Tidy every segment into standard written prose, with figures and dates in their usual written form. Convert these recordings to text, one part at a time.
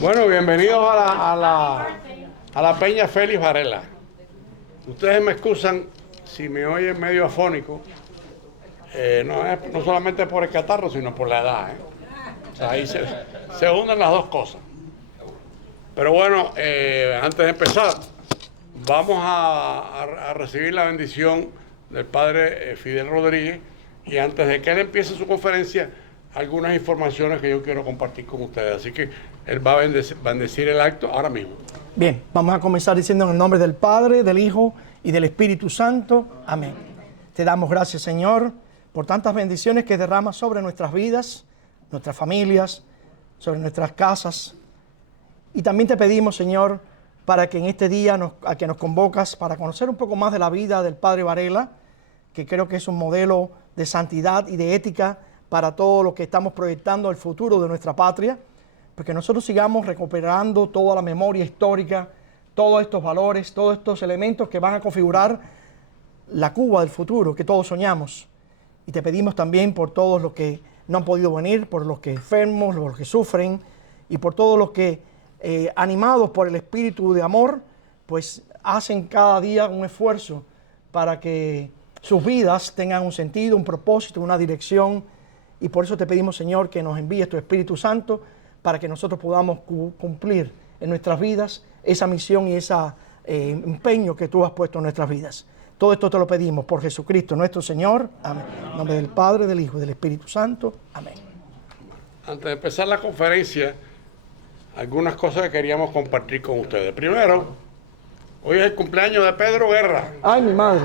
Bueno, bienvenidos a la Peña Félix Varela. Ustedes me excusan si me oyen medio afónico, no solamente por el catarro, sino por la edad. O sea, ahí se unen las dos cosas. Pero bueno, antes de empezar, vamos a recibir la bendición del padre Fidel Rodríguez, y antes de que él empiece su conferencia, algunas informaciones que yo quiero compartir con ustedes. Así que él va a bendecir el acto ahora mismo. Bien, vamos a comenzar diciendo en el nombre del Padre, del Hijo y del Espíritu Santo. Amén. Te damos gracias, Señor, por tantas bendiciones que derramas sobre nuestras vidas, nuestras familias, sobre nuestras casas. Y también te pedimos, Señor, para que en este día a que nos convocas para conocer un poco más de la vida del Padre Varela, que creo que es un modelo de santidad y de ética para todo lo que estamos proyectando el futuro de nuestra patria, porque nosotros sigamos recuperando toda la memoria histórica, todos estos valores, todos estos elementos que van a configurar la Cuba del futuro que todos soñamos. Y te pedimos también por todos los que no han podido venir, por los que enfermos, los que sufren, y por todos los que, animados por el espíritu de amor, pues hacen cada día un esfuerzo para que sus vidas tengan un sentido, un propósito, una dirección. Y por eso te pedimos, Señor, que nos envíes tu Espíritu Santo para que nosotros podamos cumplir en nuestras vidas esa misión y ese empeño que tú has puesto en nuestras vidas. Todo esto te lo pedimos por Jesucristo nuestro Señor. Amén. En nombre del Padre, del Hijo y del Espíritu Santo. Amén. Antes de empezar la conferencia, algunas cosas que queríamos compartir con ustedes. Primero, hoy es el cumpleaños de Pedro Guerra. ¡Ay, mi madre!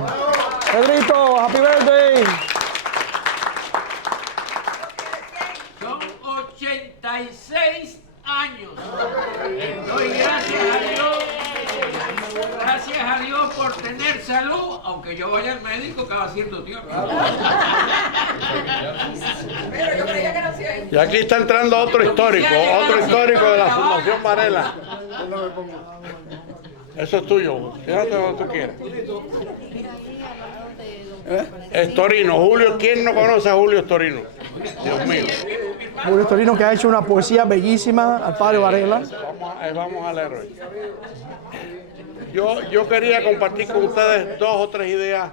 ¡Pedrito, happy birthday! Son 86 años. Doy gracias a Dios por tener salud, aunque yo vaya al médico cada cierto tiempo. Pero yo creía que era 100. Y aquí está entrando otro histórico de la Fundación Varela. Eso es tuyo, fíjate donde tú quieras. Es Torino. Julio, ¿quién no conoce a Julio Torino? Dios mío. Julio Torino, que ha hecho una poesía bellísima al Padre Varela. Vamos a leerlo. Yo quería compartir con ustedes 2 o 3 ideas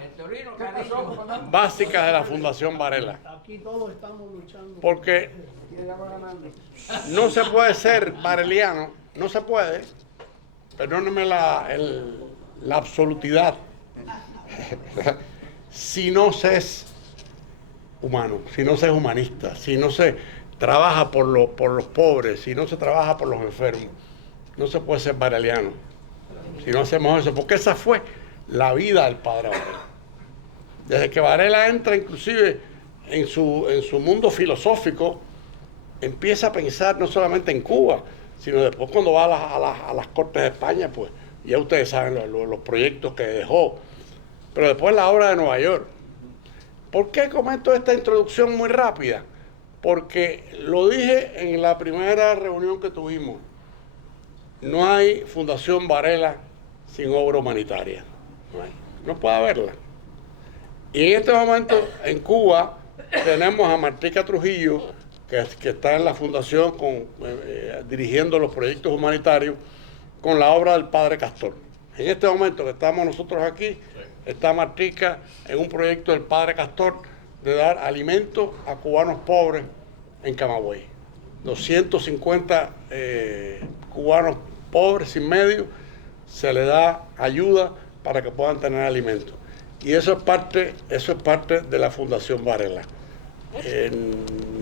básicas de la Fundación Varela. Porque no se puede ser vareliano, no se puede, perdónenme la absolutidad, si no se es humano, si no se es humanista, si no se trabaja por los pobres, si no se trabaja por los enfermos. No se puede ser vareliano si no hacemos eso, porque esa fue la vida del Padre Varela. Desde que Varela entra inclusive en su mundo filosófico, empieza a pensar no solamente en Cuba, sino después cuando va a las Cortes de España, pues ya ustedes saben los proyectos que dejó, pero después la obra de Nueva York. ¿Por qué comento esta introducción muy rápida? Porque lo dije en la primera reunión que tuvimos. No hay Fundación Varela sin obra humanitaria. No puede haberla. Y en este momento en Cuba tenemos a Martica Trujillo, que está en la fundación dirigiendo los proyectos humanitarios con la obra del Padre Castor. En este momento que estamos nosotros aquí, está Martica en un proyecto del Padre Castor de dar alimentos a cubanos pobres en Camagüey. 250 cubanos pobres sin medio, se les da ayuda para que puedan tener alimentos. Y eso es parte de la Fundación Varela.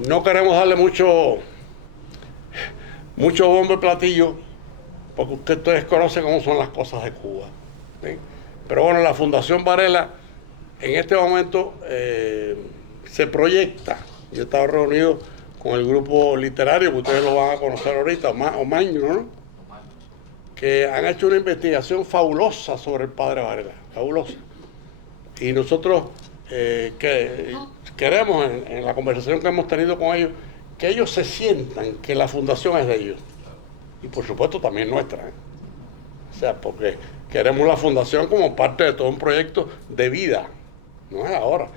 No queremos darle mucho bombo y platillo, porque ustedes conocen cómo son las cosas de Cuba, ¿sí? Pero bueno, la Fundación Varela en este momento se proyecta. Yo he estado reunido con el grupo literario, que ustedes lo van a conocer ahorita, Omaño, ¿no? Que han hecho una investigación fabulosa sobre el Padre Varela, fabulosa. Y nosotros queremos, en la conversación que hemos tenido con ellos, que ellos se sientan que la fundación es de ellos. Y por supuesto también nuestra, ¿eh? O sea, porque queremos la fundación como parte de todo un proyecto de vida, no es ahora.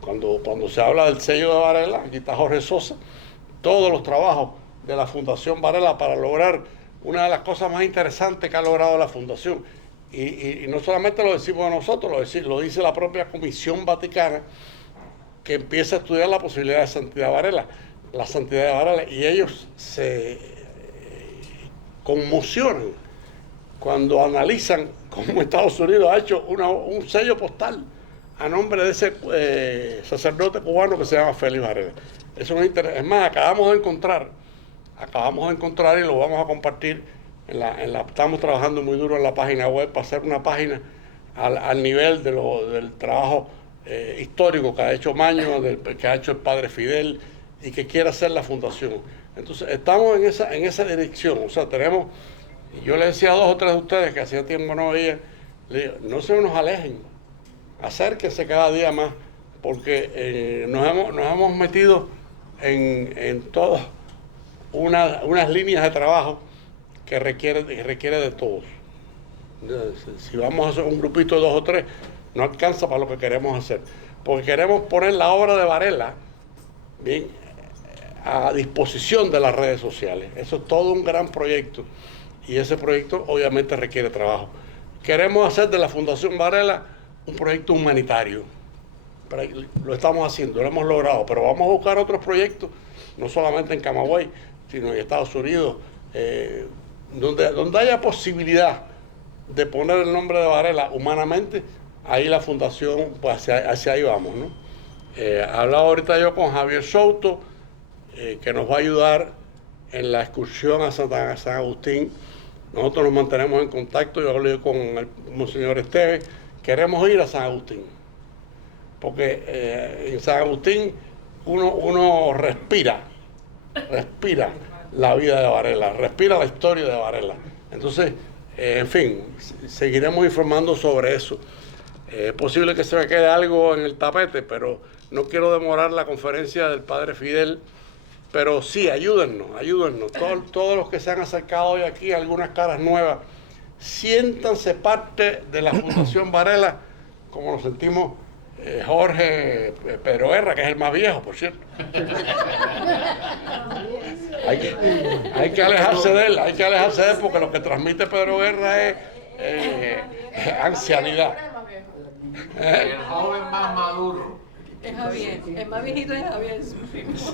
Cuando se habla del sello de Varela, aquí está Jorge Sosa, todos los trabajos de la Fundación Varela para lograr una de las cosas más interesantes que ha logrado la Fundación. Y no solamente lo decimos nosotros, lo dice la propia Comisión Vaticana, que empieza a estudiar la posibilidad de santidad Varela, la santidad de Varela, y ellos se conmocionan cuando analizan cómo Estados Unidos ha hecho un sello postal a nombre de ese sacerdote cubano que se llama Félix Varela. Eso nos interesa. Es más, acabamos de encontrar y lo vamos a compartir estamos trabajando muy duro en la página web para hacer una página al nivel del trabajo histórico que ha hecho Maño, que ha hecho el padre Fidel y que quiere hacer la fundación. Entonces estamos en esa dirección. O sea, yo le decía a 2 o 3 de ustedes que hacía tiempo no veía, le digo, no se nos alejen, acérquense cada día más, porque nos hemos metido en todas unas líneas de trabajo que requiere de todos. Si vamos a hacer un grupito de 2 o 3, no alcanza para lo que queremos hacer, porque queremos poner la obra de Varela bien a disposición de las redes sociales. Eso es todo un gran proyecto y ese proyecto obviamente requiere trabajo. Queremos hacer de la Fundación Varela un proyecto humanitario. Lo estamos haciendo, lo hemos logrado, pero vamos a buscar otros proyectos, no solamente en Camagüey, sino en Estados Unidos, donde haya posibilidad de poner el nombre de Varela humanamente, ahí la fundación, pues hacia ahí vamos, ¿no? Hablaba ahorita yo con Javier Souto, que nos va a ayudar en la excursión a San Agustín. Nosotros nos mantenemos en contacto, yo hablé con el Monseñor Esteves, queremos ir a San Agustín, porque en San Agustín uno respira la vida de Varela, respira la historia de Varela. Entonces, en fin, seguiremos informando sobre eso. Es posible que se me quede algo en el tapete, pero no quiero demorar la conferencia del padre Fidel, pero sí, ayúdennos. Todos los que se han acercado hoy aquí, algunas caras nuevas, siéntanse parte de la Fundación Varela, como nos sentimos Jorge Pedro Guerra, que es el más viejo, por cierto. Hay que alejarse de él, porque lo que transmite Pedro Guerra es ancianidad. El joven más maduro. Es Javier, el más viejito es Javier.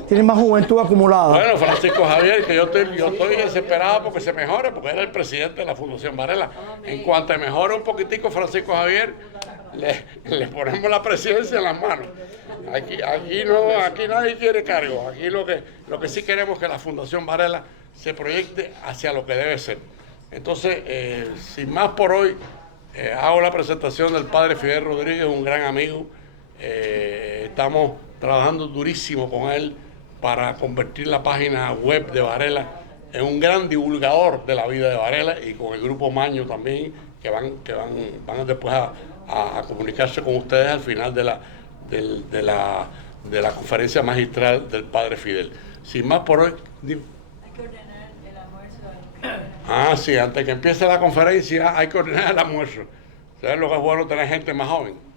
Tiene más juventud acumulada. Bueno, Francisco Javier, que yo estoy desesperado porque se mejore, porque era el presidente de la Fundación Varela. En cuanto mejore un poquitico Francisco Javier, le ponemos la presidencia en las manos. Aquí nadie quiere cargo. Aquí lo que sí queremos es que la Fundación Varela se proyecte hacia lo que debe ser. Entonces, sin más por hoy, hago la presentación del padre Fidel Rodríguez, un gran amigo. Estamos trabajando durísimo con él para convertir la página web de Varela en un gran divulgador de la vida de Varela, y con el grupo Maño también, que van después a comunicarse con ustedes al final de la conferencia magistral del padre Fidel. Sin más por hoy. Dime. Hay que ordenar el almuerzo. Sí, antes que empiece la conferencia hay que ordenar el almuerzo. ¿Sabes lo que es bueno tener gente más joven?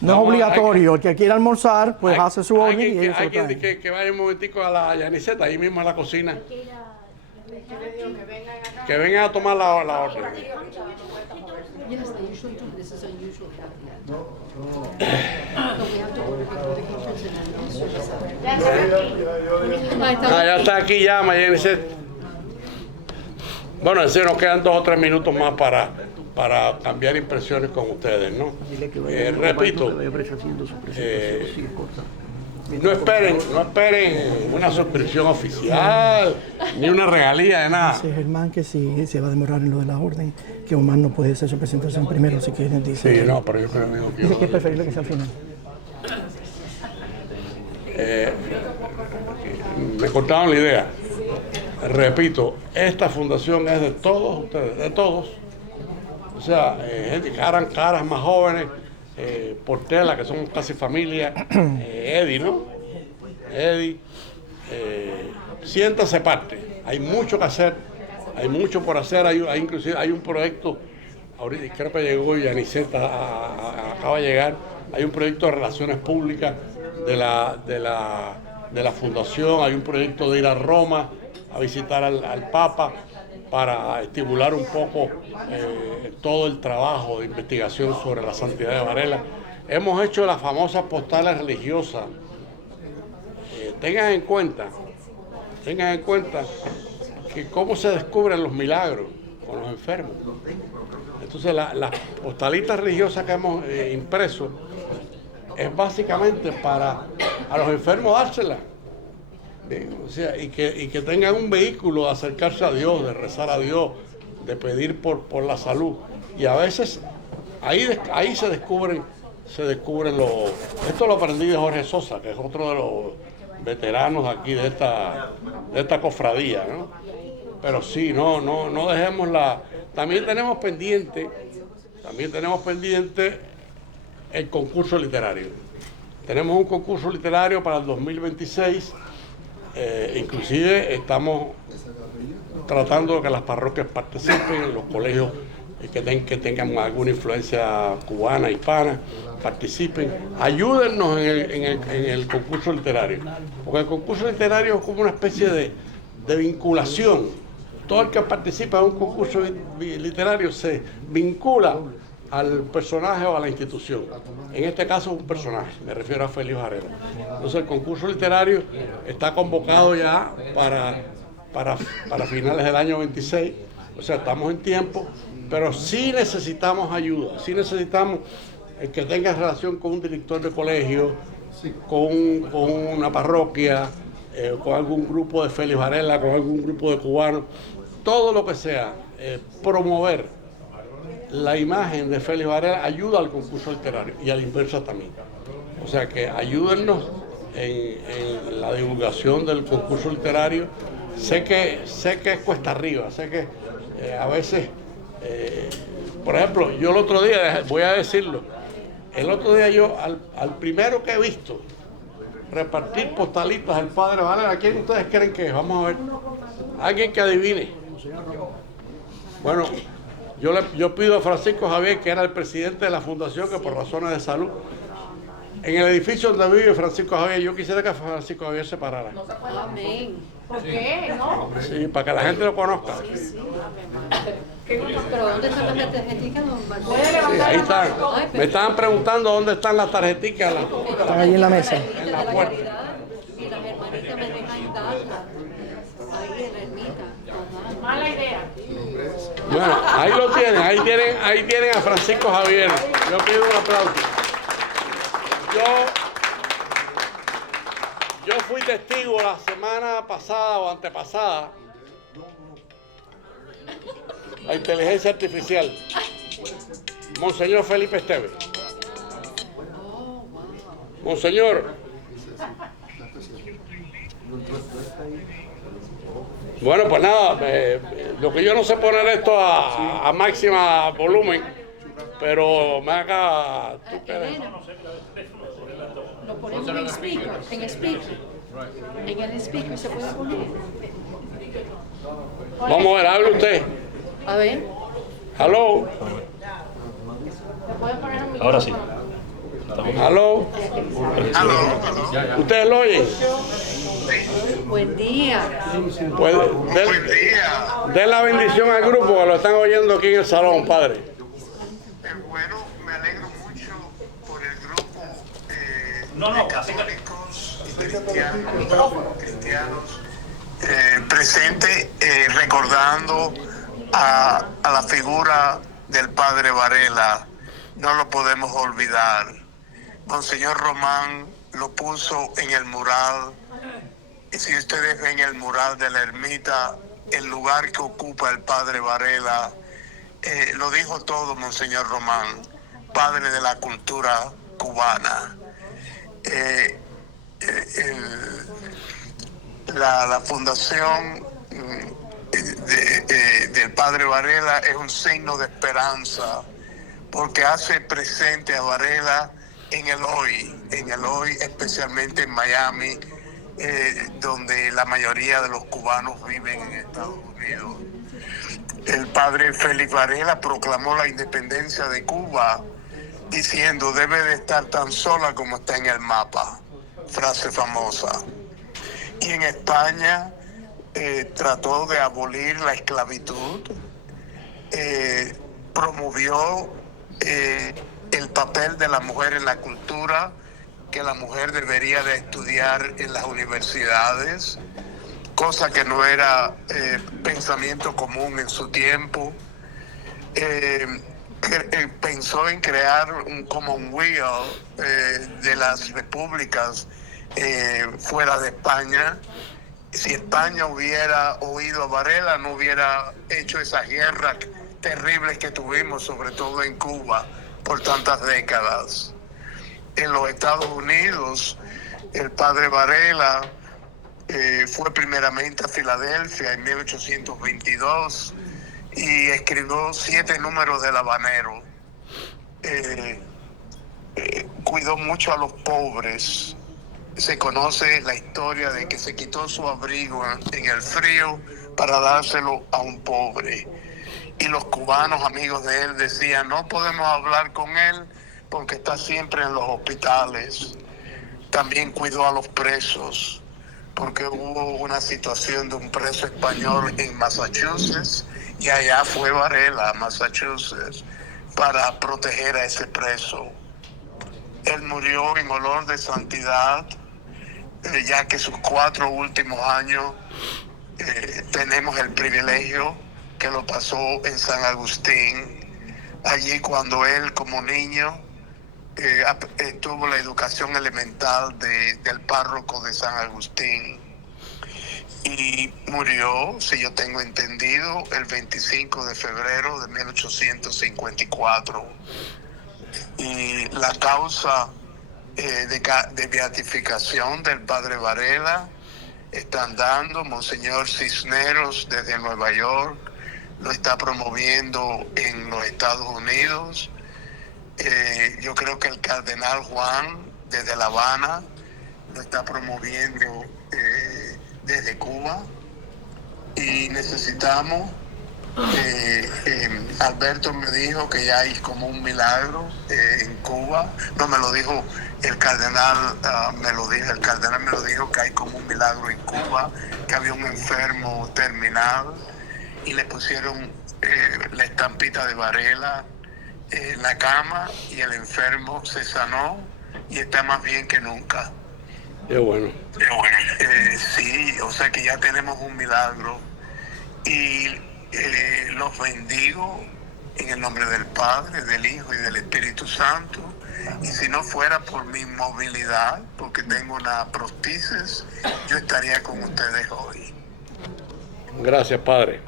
No es obligatorio, el que quiera almorzar, pues hace su orden y ellos se lo Hay traen. que vaya un momentico a la Yaniseta, ahí mismo en la cocina. Que vengan a tomar la orden. Yes, they usually do. This is unusual happening. But we have to order before the conference and then Ya está aquí ya, Yaniseta. Bueno, en serio, nos quedan 2 o 3 minutos más para cambiar impresiones con ustedes, ¿no? Repito, no esperen una suscripción oficial, ni una regalía de nada. Dice Germán que sí se va a demorar en lo de la orden, que Omar no puede hacer su presentación primero, si quieren, dice. Sí, no, pero yo creo Dice que es preferible que sea al final. me cortaron la idea. Repito, esta fundación es de todos ustedes, de todos. O sea, gente, caras más jóvenes, Portela, que somos casi familia, Eddie, ¿no? Eddie, siéntase parte. Hay mucho que hacer, hay mucho por hacer. Inclusive hay un proyecto, ahorita creo que llegó Yaniseta, acaba de llegar, hay un proyecto de relaciones públicas de la de la fundación. Hay un proyecto de ir a Roma a visitar al Papa para estimular un poco todo el trabajo de investigación sobre la santidad de Varela. Hemos hecho las famosas postales religiosas. Tengan en cuenta que cómo se descubren los milagros con los enfermos. Entonces las postalitas religiosas que hemos impreso es básicamente para a los enfermos dárselas. O sea, y que tengan un vehículo de acercarse a Dios, de rezar a Dios, de pedir por la salud. Y a veces ahí se descubren los... Esto lo aprendí de Jorge Sosa, que es otro de los veteranos aquí de esta cofradía, ¿no? Pero sí, no dejemos También tenemos pendiente el concurso literario. Tenemos un concurso literario para el 2026. Inclusive estamos tratando de que las parroquias participen, los colegios que tengan alguna influencia cubana, hispana, participen. Ayúdennos en el concurso literario, porque el concurso literario es como una especie de vinculación. Todo el que participa en un concurso literario se vincula al personaje o a la institución. En este caso un personaje, me refiero a Félix Varela. Entonces el concurso literario está convocado ya para finales del año 26, o sea, estamos en tiempo, pero sí necesitamos ayuda, sí necesitamos el que tenga relación con un director de colegio, con una parroquia, con algún grupo de Félix Varela, con algún grupo de cubanos, todo lo que sea, promover la imagen de Félix Varela ayuda al concurso literario y a la inversa también. O sea que ayúdennos en la divulgación del concurso literario. Sé que es cuesta arriba, sé que a veces, por ejemplo, yo el otro día, voy a decirlo, el otro día yo al primero que he visto repartir postalitas al padre Varela, ¿a quién ustedes creen que es? Vamos a ver. Alguien que adivine. Bueno, yo pido a Francisco Javier, que era el presidente de la fundación, que por razones de salud, en el edificio donde vive Francisco Javier, yo quisiera que Francisco Javier se parara. Amén. ¿Por qué? ¿No? Sí, para que la gente lo conozca. Sí. Pero ¿dónde están las tarjeticas? Sí, ahí están. Me estaban preguntando dónde están las tarjeticas. Están ahí en la mesa. En la puerta. Y las hermanitas me dejan darlas. Ahí en la ermita. Ajá. Mala idea. Bueno, ahí lo tienen, ahí tienen a Francisco Javier. Yo pido un aplauso. Yo fui testigo la semana pasada o antepasada, la inteligencia artificial, Monseñor Felipe Esteves. Monseñor, bueno, pues nada, lo que yo no sé poner esto a máxima volumen, pero me haga... Lo ponemos en speaker, en el speaker se puede poner. Vamos a ver, hable usted. A ver. Hello. Ahora sí. Hello. ¿Ustedes lo oyen? Buen día. Pues, den la bendición al grupo que lo están oyendo aquí en el salón, padre. Bueno, me alegro mucho por el grupo de católicos y cristianos presente, recordando a la figura del padre Varela. No lo podemos olvidar. Monseñor Román lo puso en el mural, y si ustedes ven el mural de la ermita, el lugar que ocupa el padre Varela, lo dijo todo Monseñor Román, padre de la cultura cubana. La fundación del padre Varela es un signo de esperanza, porque hace presente a Varela en el hoy, especialmente en Miami, donde la mayoría de los cubanos viven en Estados Unidos. El padre Félix Varela proclamó la independencia de Cuba diciendo: debe de estar tan sola como está en el mapa. Frase famosa. y en España trató de abolir la esclavitud, promovió el papel de la mujer en la cultura, que la mujer debería de estudiar en las universidades, cosa que no era pensamiento común en su tiempo. Pensó en crear un Commonwealth de las repúblicas fuera de España. Si España hubiera oído a Varela, no hubiera hecho esas guerras terribles que tuvimos, sobre todo en Cuba, por tantas décadas. En los Estados Unidos, el padre Varela fue primeramente a Filadelfia en 1822 y escribió 7 números del Habanero. Cuidó mucho a los pobres. Se conoce la historia de que se quitó su abrigo en el frío para dárselo a un pobre. Y los cubanos, amigos de él, decían, no podemos hablar con él porque está siempre en los hospitales. También cuidó a los presos, porque hubo una situación de un preso español en Massachusetts, y allá fue Varela a Massachusetts para proteger a ese preso. Él murió en olor de santidad, ya que sus 4 últimos años tenemos el privilegio que lo pasó en San Agustín, allí cuando él como niño tuvo la educación elemental del párroco de San Agustín. Y murió, si yo tengo entendido, el 25 de febrero de 1854. Y la causa de beatificación del padre Varela están dando Monseñor Cisneros desde Nueva York, lo está promoviendo en los Estados Unidos. Yo creo que el cardenal Juan desde La Habana lo está promoviendo desde Cuba, y necesitamos, Alberto me dijo que ya hay como un milagro en Cuba. No me lo dijo el cardenal, el cardenal me lo dijo que hay como un milagro en Cuba, que había un enfermo terminal y le pusieron la estampita de Varela en la cama y el enfermo se sanó y está más bien que nunca. Qué bueno. Sí, o sea que ya tenemos un milagro, y los bendigo en el nombre del Padre, del Hijo y del Espíritu Santo. Y si no fuera por mi movilidad, porque tengo una prótesis, yo estaría con ustedes hoy. Gracias, Padre.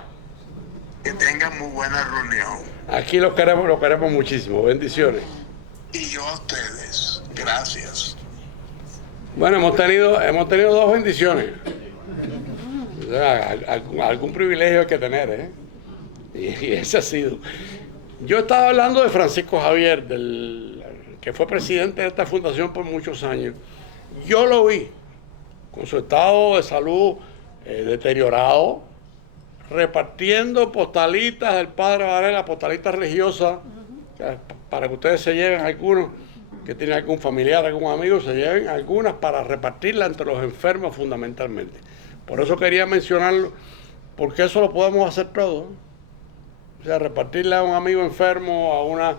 Que tengan muy buena reunión. Aquí los queremos muchísimo. Bendiciones. Y yo a ustedes. Gracias. Bueno, hemos tenido 2 bendiciones. O sea, algún privilegio hay que tener, ¿eh? Y ese ha sido. Yo estaba hablando de Francisco Javier, que fue presidente de esta fundación por muchos años. Yo lo vi con su estado de salud deteriorado, repartiendo postalitas del padre Varela, postalitas religiosas, para que ustedes se lleven algunos, que tienen algún familiar, algún amigo, se lleven algunas para repartirlas entre los enfermos fundamentalmente. Por eso quería mencionarlo, porque eso lo podemos hacer todos. O sea, repartirle a un amigo enfermo, a una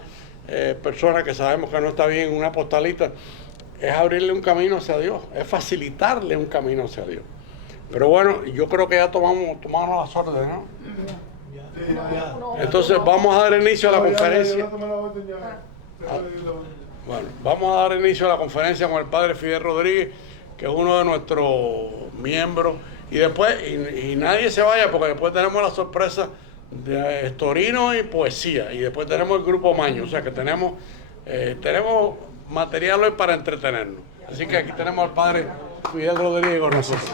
persona que sabemos que no está bien, una postalita, es abrirle un camino hacia Dios, es facilitarle un camino hacia Dios. Pero bueno, yo creo que ya tomamos las órdenes, ¿no? Entonces vamos a dar inicio a la conferencia. Bueno, vamos a dar inicio a la conferencia con el padre Fidel Rodríguez, que es uno de nuestros miembros. Y después, y nadie se vaya, porque después tenemos la sorpresa de Estorino y poesía. Y después tenemos el grupo Maño. O sea que tenemos material hoy para entretenernos. Así que aquí tenemos al padre Fidel Rodríguez con nosotros.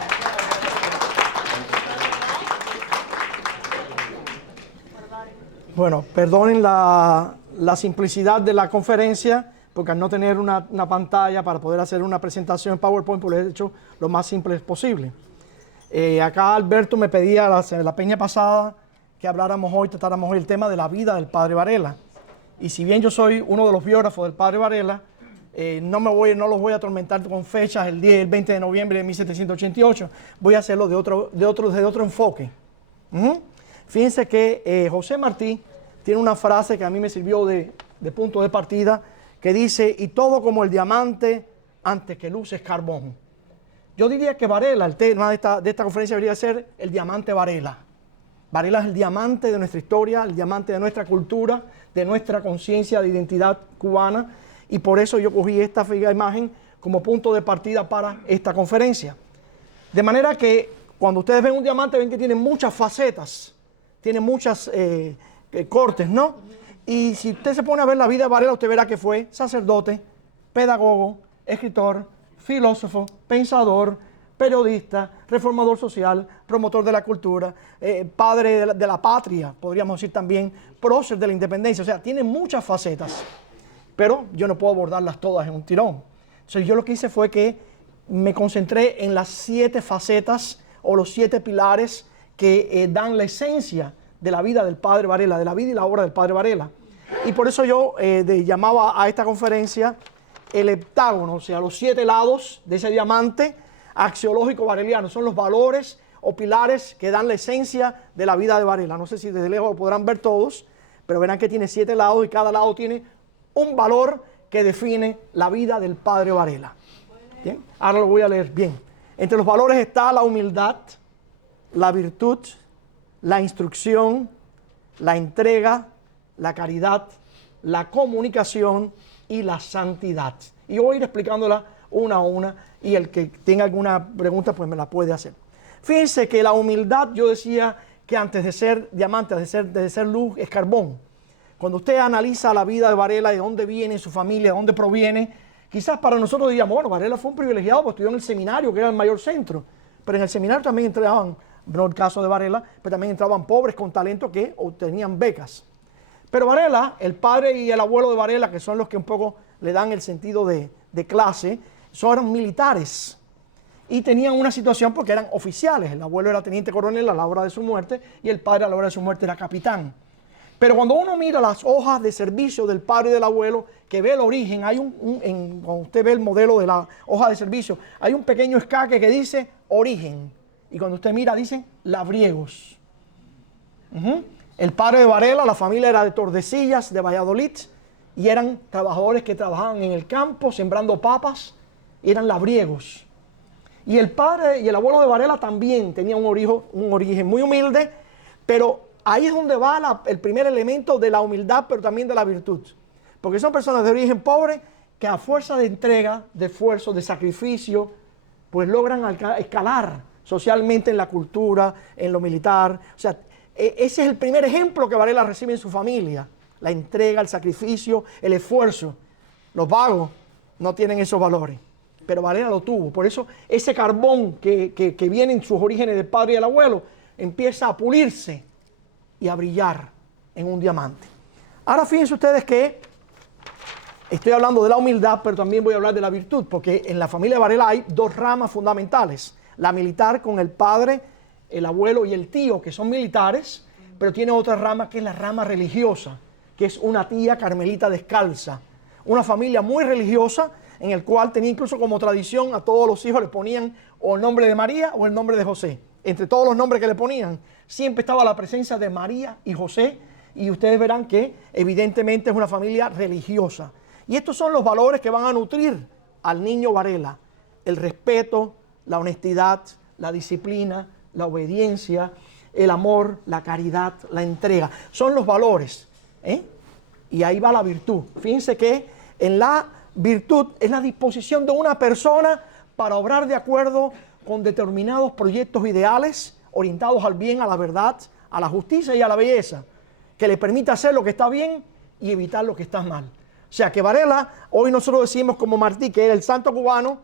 Bueno, perdonen la simplicidad de la conferencia, porque al no tener una pantalla para poder hacer una presentación en PowerPoint, pues lo he hecho lo más simple posible. Acá Alberto me pedía la peña pasada que tratáramos hoy el tema de la vida del padre Varela. Y si bien yo soy uno de los biógrafos del padre Varela, no los voy a atormentar con fechas, el 10 y el 20 de noviembre de 1788. Voy a hacerlo desde otro enfoque. Fíjense que José Martí tiene una frase que a mí me sirvió de punto de partida, que dice: y todo como el diamante antes que luce es carbón. Yo diría que Varela, el tema de esta conferencia debería ser el diamante Varela. Varela es el diamante de nuestra historia, el diamante de nuestra cultura, de nuestra conciencia de identidad cubana, y por eso yo cogí esta imagen como punto de partida para esta conferencia. De manera que cuando ustedes ven un diamante, ven que tiene muchas facetas, tiene muchos cortes, ¿no? Y si usted se pone a ver la vida de Varela, usted verá que fue sacerdote, pedagogo, escritor, filósofo, pensador, periodista, reformador social, promotor de la cultura, padre de la patria, podríamos decir también, prócer de la independencia. O sea, tiene muchas facetas, pero yo no puedo abordarlas todas en un tirón. Entonces yo lo que hice fue que me concentré en las 7 facetas o los 7 pilares que dan la esencia de la vida del Padre Varela, de la vida y la obra del Padre Varela. Y por eso yo llamaba a esta conferencia el heptágono, o sea, los 7 lados de ese diamante axiológico vareliano. Son los valores o pilares que dan la esencia de la vida de Varela. No sé si desde lejos lo podrán ver todos, pero verán que tiene 7 lados y cada lado tiene un valor que define la vida del Padre Varela. ¿Bien? Ahora lo voy a leer bien. Entre los valores está la humildad, la virtud, la instrucción, la entrega, la caridad, la comunicación y la santidad. Y yo voy a ir explicándola una a una, y el que tenga alguna pregunta pues me la puede hacer. Fíjense que la humildad, yo decía que antes de ser diamante, de ser luz, es carbón. Cuando usted analiza la vida de Varela, de dónde viene su familia, de dónde proviene, quizás para nosotros diríamos, bueno, Varela fue un privilegiado porque estudió en el seminario, que era el mayor centro, pero en el seminario también entraban, no el caso de Varela, pero también entraban pobres con talento que obtenían becas. Pero Varela, el padre y el abuelo de Varela, que son los que un poco le dan el sentido de clase, eran militares y tenían una situación porque eran oficiales. El abuelo era teniente coronel a la hora de su muerte y el padre a la hora de su muerte era capitán. Pero cuando uno mira las hojas de servicio del padre y del abuelo, que ve el origen, hay cuando usted ve el modelo de la hoja de servicio, hay un pequeño escaque que dice origen. Y cuando usted mira, dicen labriegos. El padre de Varela, la familia era de Tordesillas, de Valladolid, y eran trabajadores que trabajaban en el campo, sembrando papas, y eran labriegos. Y el padre y el abuelo de Varela también tenían un origen muy humilde, pero ahí es donde va el primer elemento de la humildad, pero también de la virtud. Porque son personas de origen pobre que a fuerza de entrega, de esfuerzo, de sacrificio, pues logran escalar socialmente en la cultura, en lo militar. O sea, ese es el primer ejemplo que Varela recibe en su familia. La entrega, el sacrificio, el esfuerzo. Los vagos no tienen esos valores, pero Varela lo tuvo. Por eso ese carbón que viene en sus orígenes del padre y del abuelo empieza a pulirse y a brillar en un diamante. Ahora fíjense ustedes que estoy hablando de la humildad, pero también voy a hablar de la virtud, porque en la familia de Varela hay 2 ramas fundamentales. La militar con el padre, el abuelo y el tío, que son militares, pero tiene otra rama que es la rama religiosa, que es una tía carmelita descalza. Una familia muy religiosa, en el cual tenía incluso como tradición a todos los hijos le ponían o el nombre de María o el nombre de José. Entre todos los nombres que le ponían, siempre estaba la presencia de María y José, y ustedes verán que evidentemente es una familia religiosa. Y estos son los valores que van a nutrir al niño Varela: el respeto, la honestidad, la disciplina, la obediencia, el amor, la caridad, la entrega. Son los valores, y ahí va la virtud. Fíjense que en la virtud es la disposición de una persona para obrar de acuerdo con determinados proyectos ideales orientados al bien, a la verdad, a la justicia y a la belleza, que le permite hacer lo que está bien y evitar lo que está mal. O sea que Varela, hoy nosotros decimos como Martí que era el santo cubano,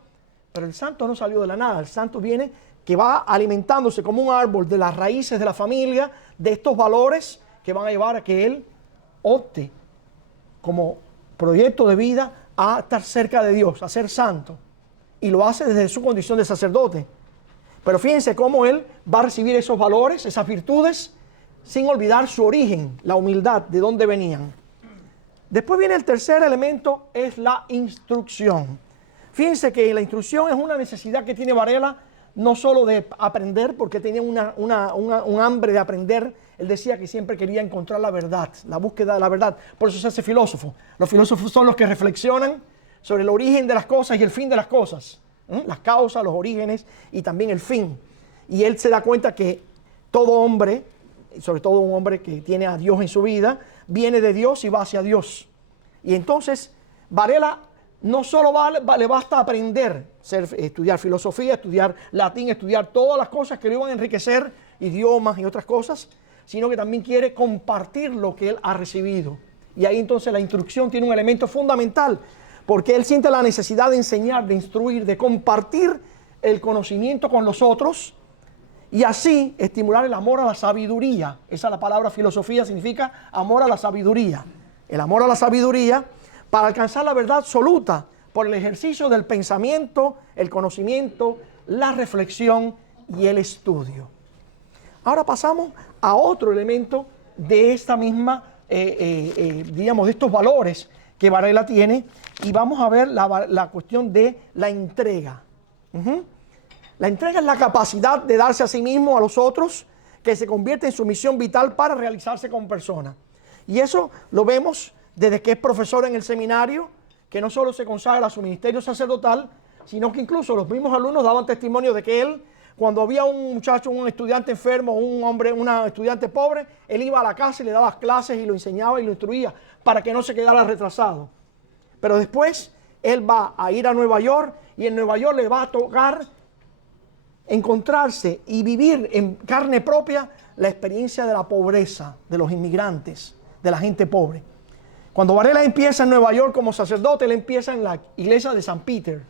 pero el santo no salió de la nada. El santo viene que va alimentándose como un árbol de las raíces de la familia, de estos valores que van a llevar a que él opte como proyecto de vida a estar cerca de Dios, a ser santo. Y lo hace desde su condición de sacerdote. Pero fíjense cómo él va a recibir esos valores, esas virtudes, sin olvidar su origen, la humildad, de dónde venían. Después viene el tercer elemento, es la instrucción. Fíjense que la instrucción es una necesidad que tiene Varela, no solo de aprender, porque tenía un hambre de aprender. Él decía que siempre quería encontrar la verdad, la búsqueda de la verdad. Por eso se hace filósofo. Los filósofos son los que reflexionan sobre el origen de las cosas y el fin de las cosas. Las causas, los orígenes y también el fin. Y él se da cuenta que todo hombre, sobre todo un hombre que tiene a Dios en su vida, viene de Dios y va hacia Dios. Y entonces Varela no solo le basta aprender, estudiar filosofía, estudiar latín, estudiar todas las cosas que le iban a enriquecer, idiomas y otras cosas, sino que también quiere compartir lo que él ha recibido. Y ahí entonces la instrucción tiene un elemento fundamental, porque él siente la necesidad de enseñar, de instruir, de compartir el conocimiento con los otros y así estimular el amor a la sabiduría. Esa es la palabra filosofía, significa amor a la sabiduría. El amor a la sabiduría para alcanzar la verdad absoluta por el ejercicio del pensamiento, el conocimiento, la reflexión y el estudio. Ahora pasamos a otro elemento de esta misma, digamos, de estos valores que Varela tiene, y vamos a ver la cuestión de la entrega. La entrega es la capacidad de darse a sí mismo, a los otros, que se convierte en su misión vital para realizarse como persona. Y eso lo vemos desde que es profesor en el seminario, que no solo se consagra a su ministerio sacerdotal, sino que incluso los mismos alumnos daban testimonio de que él, cuando había un muchacho, un estudiante enfermo, un hombre, una estudiante pobre, él iba a la casa y le daba clases y lo enseñaba y lo instruía para que no se quedara retrasado. Pero después él va a ir a Nueva York y en Nueva York le va a tocar encontrarse y vivir en carne propia la experiencia de la pobreza, de los inmigrantes, de la gente pobre. Cuando Varela empieza en Nueva York como sacerdote, él empieza en la iglesia de San Peter.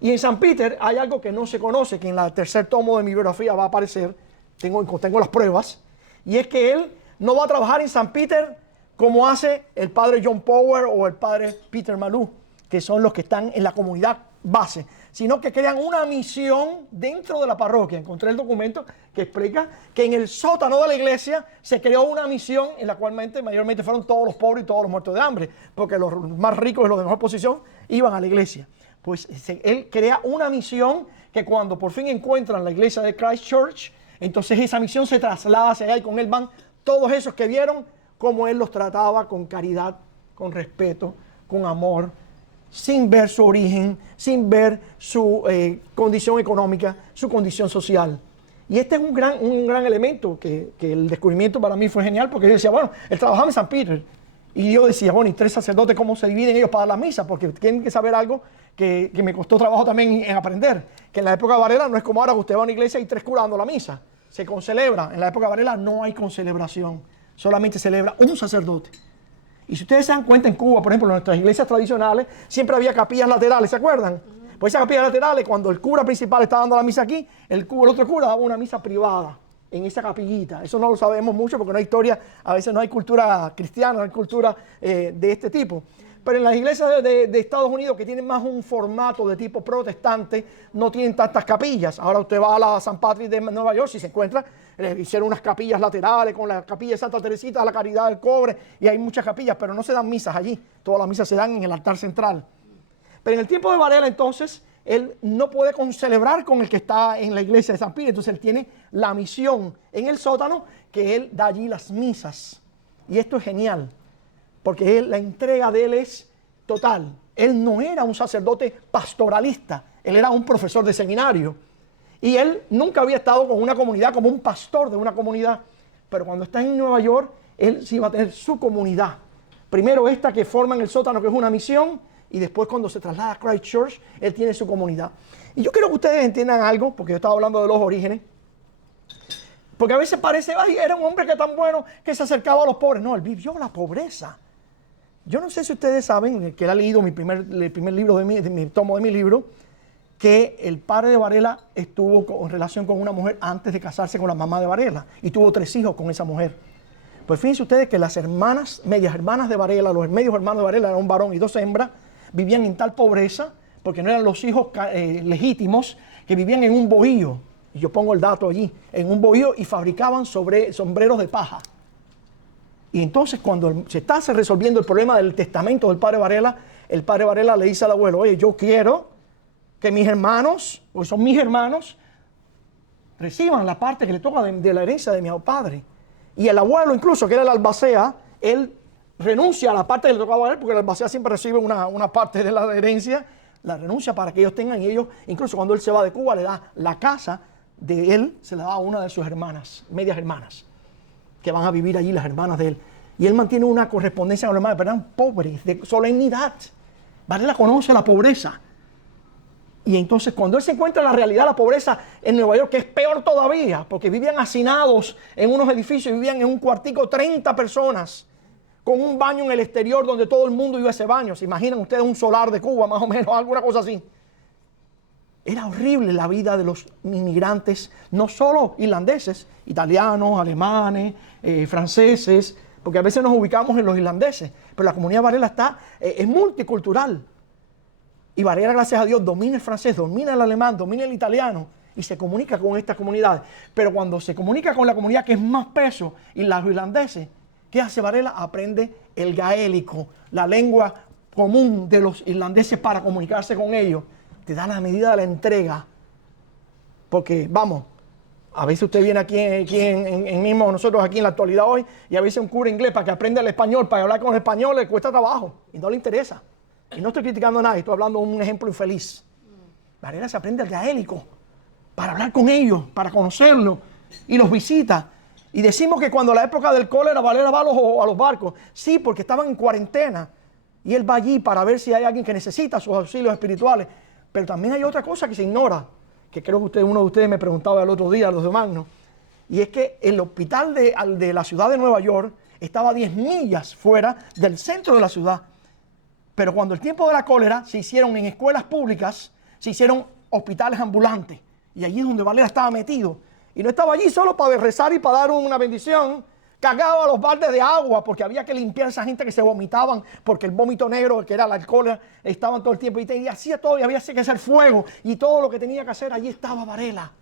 Y en San Peter hay algo que no se conoce, que en el tercer tomo de mi biografía va a aparecer, tengo las pruebas, y es que él no va a trabajar en San Peter como hace el padre John Power o el padre Peter Malou, que son los que están en la comunidad base, sino que crean una misión dentro de la parroquia. Encontré el documento que explica que en el sótano de la iglesia se creó una misión en la cual mayormente fueron todos los pobres y todos los muertos de hambre, porque los más ricos y los de mejor posición iban a la iglesia. Pues él crea una misión que cuando por fin encuentran la iglesia de Christ Church, entonces esa misión se traslada hacia allá y con él van todos esos que vieron cómo él los trataba con caridad, con respeto, con amor, sin ver su origen, sin ver su condición económica, su condición social. Y este es un gran elemento que el descubrimiento para mí fue genial, porque yo decía, bueno, él trabajaba en San Peter. Y yo decía, bueno, ¿y tres sacerdotes cómo se dividen ellos para la misa? Porque tienen que saber algo que me costó trabajo también en aprender. Que en la época de Varela no es como ahora que usted va a una iglesia y tres curas dando la misa. Se concelebra. En la época de Varela no hay concelebración. Solamente celebra un sacerdote. Y si ustedes se dan cuenta en Cuba, por ejemplo, en nuestras iglesias tradicionales, siempre había capillas laterales, ¿se acuerdan? Pues esas capillas laterales, cuando el cura principal está dando la misa aquí, el otro cura daba una misa privada en esa capillita. Eso no lo sabemos mucho porque no hay historia, a veces no hay cultura cristiana, no hay cultura de este tipo. Pero en las iglesias de Estados Unidos, que tienen más un formato de tipo protestante, no tienen tantas capillas. Ahora usted va a la San Patrick de Nueva York, si se encuentra, hicieron unas capillas laterales con la capilla de Santa Teresita, la Caridad del Cobre, y hay muchas capillas, pero no se dan misas allí. Todas las misas se dan en el altar central. Pero en el tiempo de Varela, entonces, él no puede celebrar con el que está en la iglesia de San Peter. Entonces él tiene la misión en el sótano, que él da allí las misas. Y esto es genial, porque la entrega de él es total. Él no era un sacerdote pastoralista, él era un profesor de seminario. Y él nunca había estado con una comunidad como un pastor de una comunidad. Pero cuando está en Nueva York, él sí va a tener su comunidad. Primero esta que forma en el sótano, que es una misión, y después cuando se traslada a Christ Church, él tiene su comunidad. Y yo quiero que ustedes entiendan algo, porque yo estaba hablando de los orígenes. Porque a veces parece, ay, era un hombre que tan bueno que se acercaba a los pobres. No, él vivió la pobreza. Yo no sé si ustedes saben, que él ha leído el primer libro de mi tomo de mi libro, que el padre de Varela estuvo en relación con una mujer antes de casarse con la mamá de Varela y tuvo 3 hijos con esa mujer. Pues fíjense ustedes que las medias hermanas de Varela, los medios hermanos de Varela, eran un varón y 2 hembras, vivían en tal pobreza, porque no eran los hijos legítimos, que vivían en un bohío. Y yo pongo el dato allí, en un bohío, y fabricaban sombreros de paja. Y entonces cuando se está resolviendo el problema del testamento del padre Varela, el padre Varela le dice al abuelo, oye, yo quiero que mis hermanos, porque son mis hermanos, reciban la parte que le toca de la herencia de mi padre. Y el abuelo, incluso, que era el albacea, él renuncia a la parte que le tocaba a él, porque el albacea siempre recibe una parte de la herencia, la renuncia para que ellos tengan, y ellos, incluso cuando él se va de Cuba, le da la casa de él, se la da a una de sus hermanas, medias hermanas, que van a vivir allí, las hermanas de él. Y él mantiene una correspondencia con los hermanos, pero eran pobres, de solemnidad. Varela conoce la pobreza. Y entonces cuando él se encuentra en la realidad, la pobreza en Nueva York, que es peor todavía, porque vivían hacinados en unos edificios, vivían en un cuartico 30 personas, con un baño en el exterior donde todo el mundo iba a ese baño. ¿Se imaginan ustedes un solar de Cuba, más o menos, alguna cosa así? Era horrible la vida de los inmigrantes, no solo irlandeses, italianos, alemanes, franceses, porque a veces nos ubicamos en los irlandeses, pero la comunidad Varela es multicultural. Y Varela, gracias a Dios, domina el francés, domina el alemán, domina el italiano y se comunica con estas comunidades. Pero cuando se comunica con la comunidad que es más peso y los irlandeses, ¿qué hace Varela? Aprende el gaélico, la lengua común de los irlandeses para comunicarse con ellos. Te da la medida de la entrega. Porque, vamos, a veces usted viene aquí mismo, nosotros aquí en la actualidad hoy, y a veces un cura inglés para que aprenda el español, para hablar con los españoles, le cuesta trabajo y no le interesa. Y no estoy criticando a nadie, estoy hablando de un ejemplo infeliz. Varela se aprende el gaélico para hablar con ellos, para conocerlos, y los visita. Y decimos que cuando la época del cólera, Varela va a los barcos. Sí, porque estaban en cuarentena. Y él va allí para ver si hay alguien que necesita sus auxilios espirituales. Pero también hay otra cosa que se ignora, que creo que uno de ustedes me preguntaba el otro día, los de Magno. Y es que el hospital de la ciudad de Nueva York estaba a 10 millas fuera del centro de la ciudad. Pero cuando el tiempo de la cólera se hicieron en escuelas públicas, se hicieron hospitales ambulantes. Y allí es donde Varela estaba metido. Y no estaba allí solo para rezar y para dar una bendición. Cargaba los baldes de agua porque había que limpiar a esa gente que se vomitaban porque el vómito negro, que era la cólera, estaban todo el tiempo. Y hacía todo, y había que hacer fuego. Y todo lo que tenía que hacer, allí estaba Varela.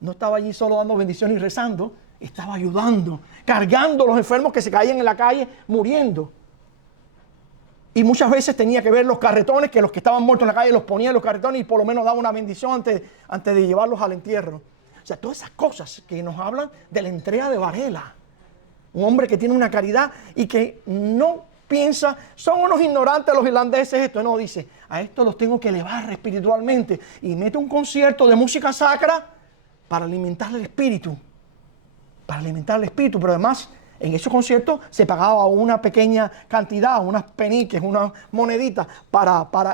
No estaba allí solo dando bendiciones y rezando. Estaba ayudando, cargando a los enfermos que se caían en la calle, muriendo. Y muchas veces tenía que ver los carretones, que los que estaban muertos en la calle los ponía en los carretones y por lo menos daba una bendición antes de llevarlos al entierro. O sea, todas esas cosas que nos hablan de la entrega de Varela. Un hombre que tiene una caridad y que no piensa, son unos ignorantes los irlandeses esto. No, dice, a esto los tengo que elevar espiritualmente. Y mete un concierto de música sacra para alimentar el espíritu. Para alimentar el espíritu, pero además en esos conciertos se pagaba una pequeña cantidad, unas peniques, unas moneditas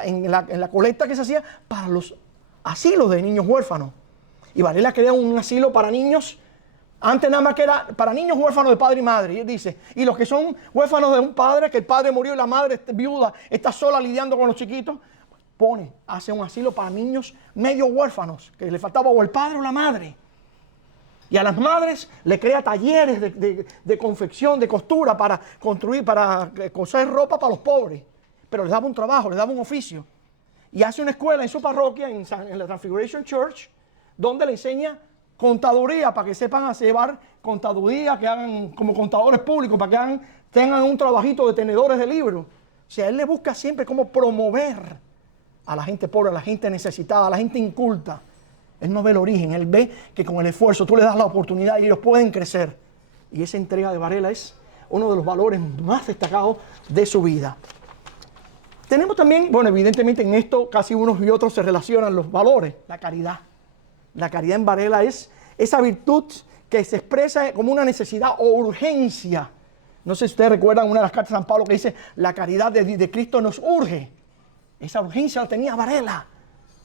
en la colecta que se hacía para los asilos de niños huérfanos. Y Varela creó un asilo para niños, antes nada más que era para niños huérfanos de padre y madre. Y él dice, y los que son huérfanos de un padre, que el padre murió y la madre viuda, está sola lidiando con los chiquitos, hace un asilo para niños medio huérfanos, que le faltaba o el padre o la madre. Y a las madres le crea talleres de confección, de costura para construir, para coser ropa para los pobres. Pero les daba un trabajo, les daba un oficio. Y hace una escuela en su parroquia, en la Transfiguration Church, donde le enseña contaduría para que sepan llevar contaduría, que hagan como contadores públicos, para que tengan un trabajito de tenedores de libros. O sea, él le busca siempre cómo promover a la gente pobre, a la gente necesitada, a la gente inculta. Él no ve el origen, él ve que con el esfuerzo tú le das la oportunidad y ellos pueden crecer. Y esa entrega de Varela es uno de los valores más destacados de su vida. Tenemos también, bueno, evidentemente en esto casi unos y otros se relacionan los valores, la caridad. La caridad en Varela es esa virtud que se expresa como una necesidad o urgencia. No sé si ustedes recuerdan una de las cartas de San Pablo que dice, la caridad de Cristo nos urge. Esa urgencia la tenía Varela.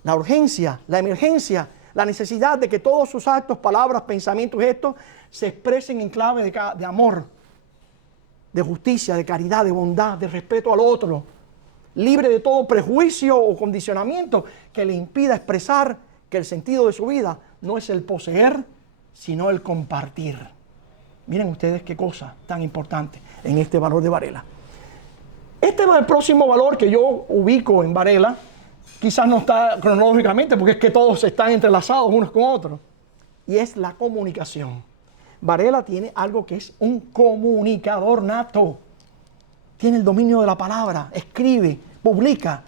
La urgencia, la emergencia, la necesidad de que todos sus actos, palabras, pensamientos y gestos se expresen en clave de amor, de justicia, de caridad, de bondad, de respeto al otro, libre de todo prejuicio o condicionamiento que le impida expresar que el sentido de su vida no es el poseer, sino el compartir. Miren ustedes qué cosa tan importante en este valor de Varela. Este es el próximo valor que yo ubico en Varela. Quizás no está cronológicamente porque es que todos están entrelazados unos con otros. Y es la comunicación. Varela tiene algo que es un comunicador nato. Tiene el dominio de la palabra, escribe, publica.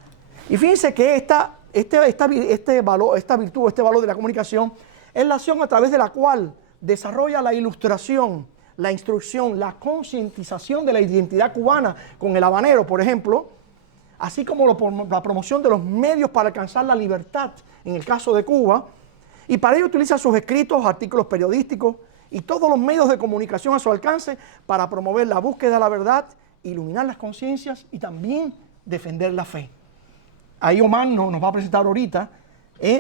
Y fíjense que esta virtud, este valor de la comunicación, es la acción a través de la cual desarrolla la ilustración, la instrucción, la concientización de la identidad cubana con el habanero, por ejemplo, así como la promoción de los medios para alcanzar la libertad, en el caso de Cuba. Y para ello utiliza sus escritos, artículos periodísticos y todos los medios de comunicación a su alcance para promover la búsqueda de la verdad, iluminar las conciencias y también defender la fe. Ahí Omar nos va a presentar ahorita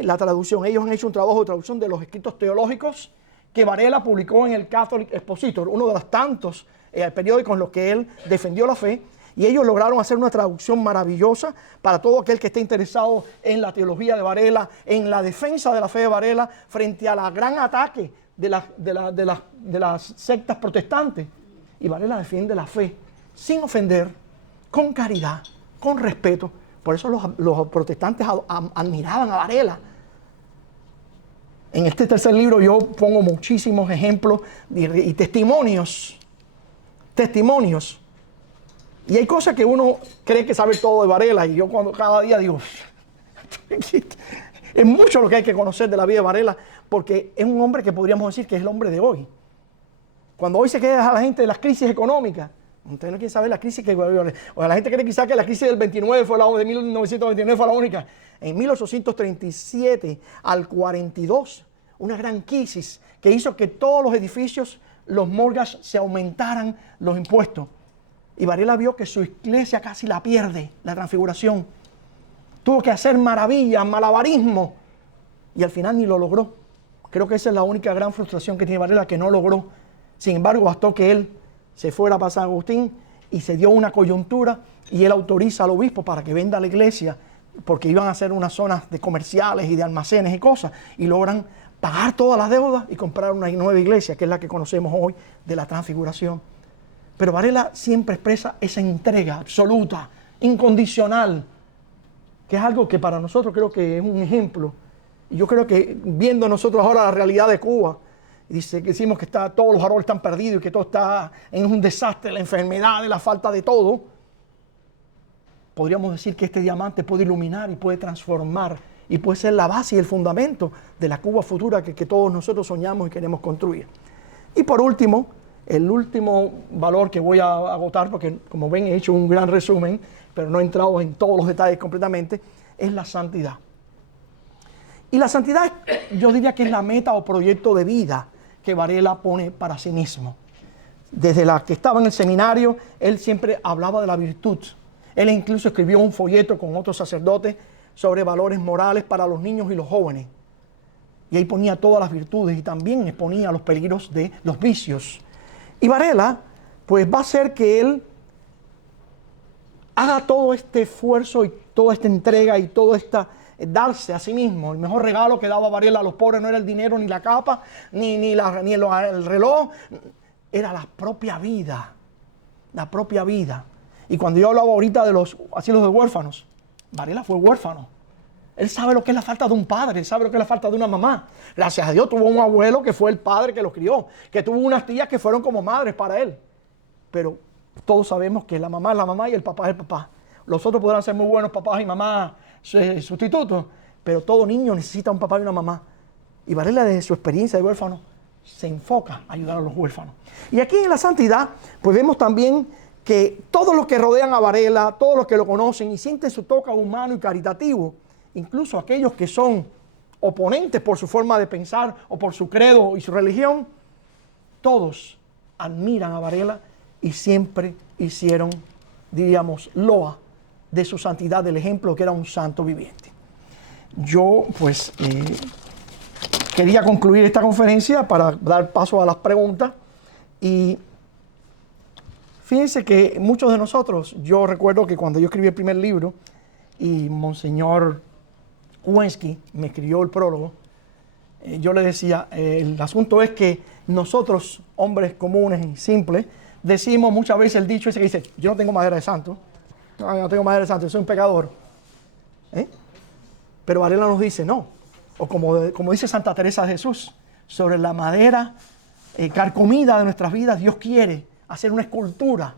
la traducción. Ellos han hecho un trabajo de traducción de los escritos teológicos que Varela publicó en el Catholic Expositor, uno de los tantos periódicos en los que él defendió la fe. Y ellos lograron hacer una traducción maravillosa para todo aquel que esté interesado en la teología de Varela, en la defensa de la fe de Varela frente a la gran ataque de las sectas protestantes. Y Varela defiende la fe sin ofender, con caridad, con respeto. Por eso los protestantes admiraban a Varela. En este tercer libro yo pongo muchísimos ejemplos y testimonios. Y hay cosas que uno cree que sabe todo de Varela, y yo cada día digo, es mucho lo que hay que conocer de la vida de Varela, porque es un hombre que podríamos decir que es el hombre de hoy. Cuando hoy se queja a la gente de las crisis económicas, usted no quiere saber la crisis o la gente cree quizás que la crisis del 29 de 1929 fue la única. En 1837 al 42, una gran crisis que hizo que todos los edificios, los mortgages, se aumentaran los impuestos. Y Varela vio que su iglesia casi la pierde, la transfiguración. Tuvo que hacer maravillas, malabarismo, y al final ni lo logró. Creo que esa es la única gran frustración que tiene Varela, que no logró. Sin embargo, bastó que él se fuera para San Agustín y se dio una coyuntura y él autoriza al obispo para que venda la iglesia, porque iban a hacer unas zonas de comerciales y de almacenes y cosas, y logran pagar todas las deudas y comprar una nueva iglesia, que es la que conocemos hoy de la transfiguración. Pero Varela siempre expresa esa entrega absoluta, incondicional, que es algo que para nosotros creo que es un ejemplo. Y yo creo que viendo nosotros ahora la realidad de Cuba, dice que decimos que todos los árboles están perdidos y que todo está en un desastre, la enfermedad, la falta de todo, podríamos decir que este diamante puede iluminar y puede transformar y puede ser la base y el fundamento de la Cuba futura que todos nosotros soñamos y queremos construir. Y por último, el último valor que voy a agotar, porque como ven he hecho un gran resumen, pero no he entrado en todos los detalles completamente, es la santidad. Y la santidad, yo diría que es la meta o proyecto de vida que Varela pone para sí mismo. Desde la que estaba en el seminario, él siempre hablaba de la virtud. Él incluso escribió un folleto con otros sacerdotes sobre valores morales para los niños y los jóvenes. Y ahí ponía todas las virtudes y también exponía los peligros de los vicios. Y Varela, pues va a hacer que él haga todo este esfuerzo y toda esta entrega y todo darse a sí mismo. El mejor regalo que daba Varela a los pobres no era el dinero, ni la capa, ni el reloj, era la propia vida. La propia vida. Y cuando yo hablaba ahorita de los asilos de huérfanos, Varela fue huérfano. Él sabe lo que es la falta de un padre, él sabe lo que es la falta de una mamá. Gracias a Dios tuvo un abuelo que fue el padre que lo crió, que tuvo unas tías que fueron como madres para él. Pero todos sabemos que la mamá es la mamá y el papá es el papá. Los otros podrán ser muy buenos papás y mamás sustitutos, pero todo niño necesita un papá y una mamá. Y Varela, desde su experiencia de huérfano, se enfoca a ayudar a los huérfanos. Y aquí en la santidad, pues vemos también que todos los que rodean a Varela, todos los que lo conocen y sienten su toque humano y caritativo, incluso aquellos que son oponentes por su forma de pensar o por su credo y su religión, todos admiran a Varela y siempre hicieron, diríamos, loa de su santidad, del ejemplo que era un santo viviente. Yo, pues, quería concluir esta conferencia para dar paso a las preguntas. Y fíjense que muchos de nosotros, yo recuerdo que cuando yo escribí el primer libro y Monseñor Wensky me escribió el prólogo, yo le decía, el asunto es que nosotros, hombres comunes y simples, decimos muchas veces el dicho ese que dice, yo no tengo madera de santo, yo no tengo madera de santo, yo soy un pecador. Pero Varela nos dice, no, o como dice Santa Teresa de Jesús, sobre la madera carcomida de nuestras vidas, Dios quiere hacer una escultura.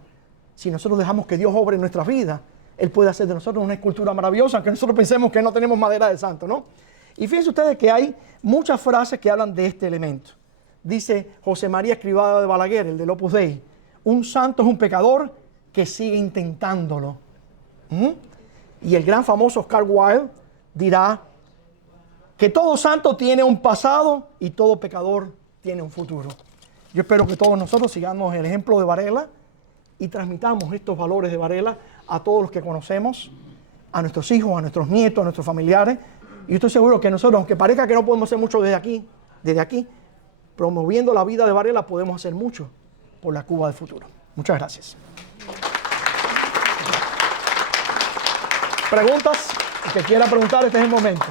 Si nosotros dejamos que Dios obre en nuestras vidas, Él puede hacer de nosotros una escultura maravillosa, aunque nosotros pensemos que no tenemos madera de santo, ¿no? Y fíjense ustedes que hay muchas frases que hablan de este elemento. Dice José María Escrivá de Balaguer, el del Opus Dei, un santo es un pecador que sigue intentándolo. Y el gran famoso Oscar Wilde dirá que todo santo tiene un pasado y todo pecador tiene un futuro. Yo espero que todos nosotros sigamos el ejemplo de Varela y transmitamos estos valores de Varela a todos los que conocemos, a nuestros hijos, a nuestros nietos, a nuestros familiares. Y yo estoy seguro que nosotros, aunque parezca que no podemos hacer mucho desde aquí, promoviendo la vida de Varela, podemos hacer mucho por la Cuba del futuro. Muchas gracias. ¿Preguntas? El que quiera preguntar, este es el momento.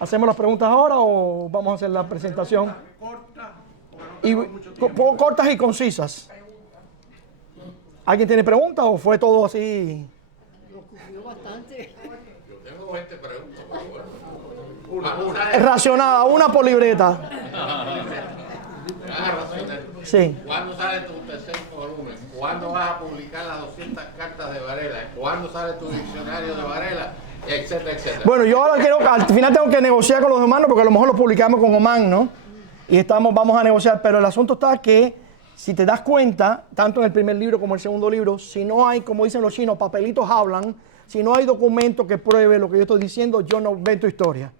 ¿Hacemos las preguntas ahora o vamos a hacer la presentación? Cortas y concisas. ¿Alguien tiene preguntas o fue todo así? Lo ocurrió bastante. Yo tengo 20 preguntas, pero bueno. Racionada, una por libreta. Sí. ¿Cuándo sale tu tercer volumen? ¿Cuándo vas a publicar las 200 cartas de Varela? ¿Cuándo sale tu diccionario de Varela? Etcétera, etcétera. Bueno, yo ahora quiero, al final tengo que negociar con los hermanos porque a lo mejor lo publicamos con Oman, ¿no? Y vamos a negociar, pero el asunto está que si te das cuenta, tanto en el primer libro como en el segundo libro, si no hay, como dicen los chinos, papelitos hablan, si no hay documento que pruebe lo que yo estoy diciendo, yo no invento historia.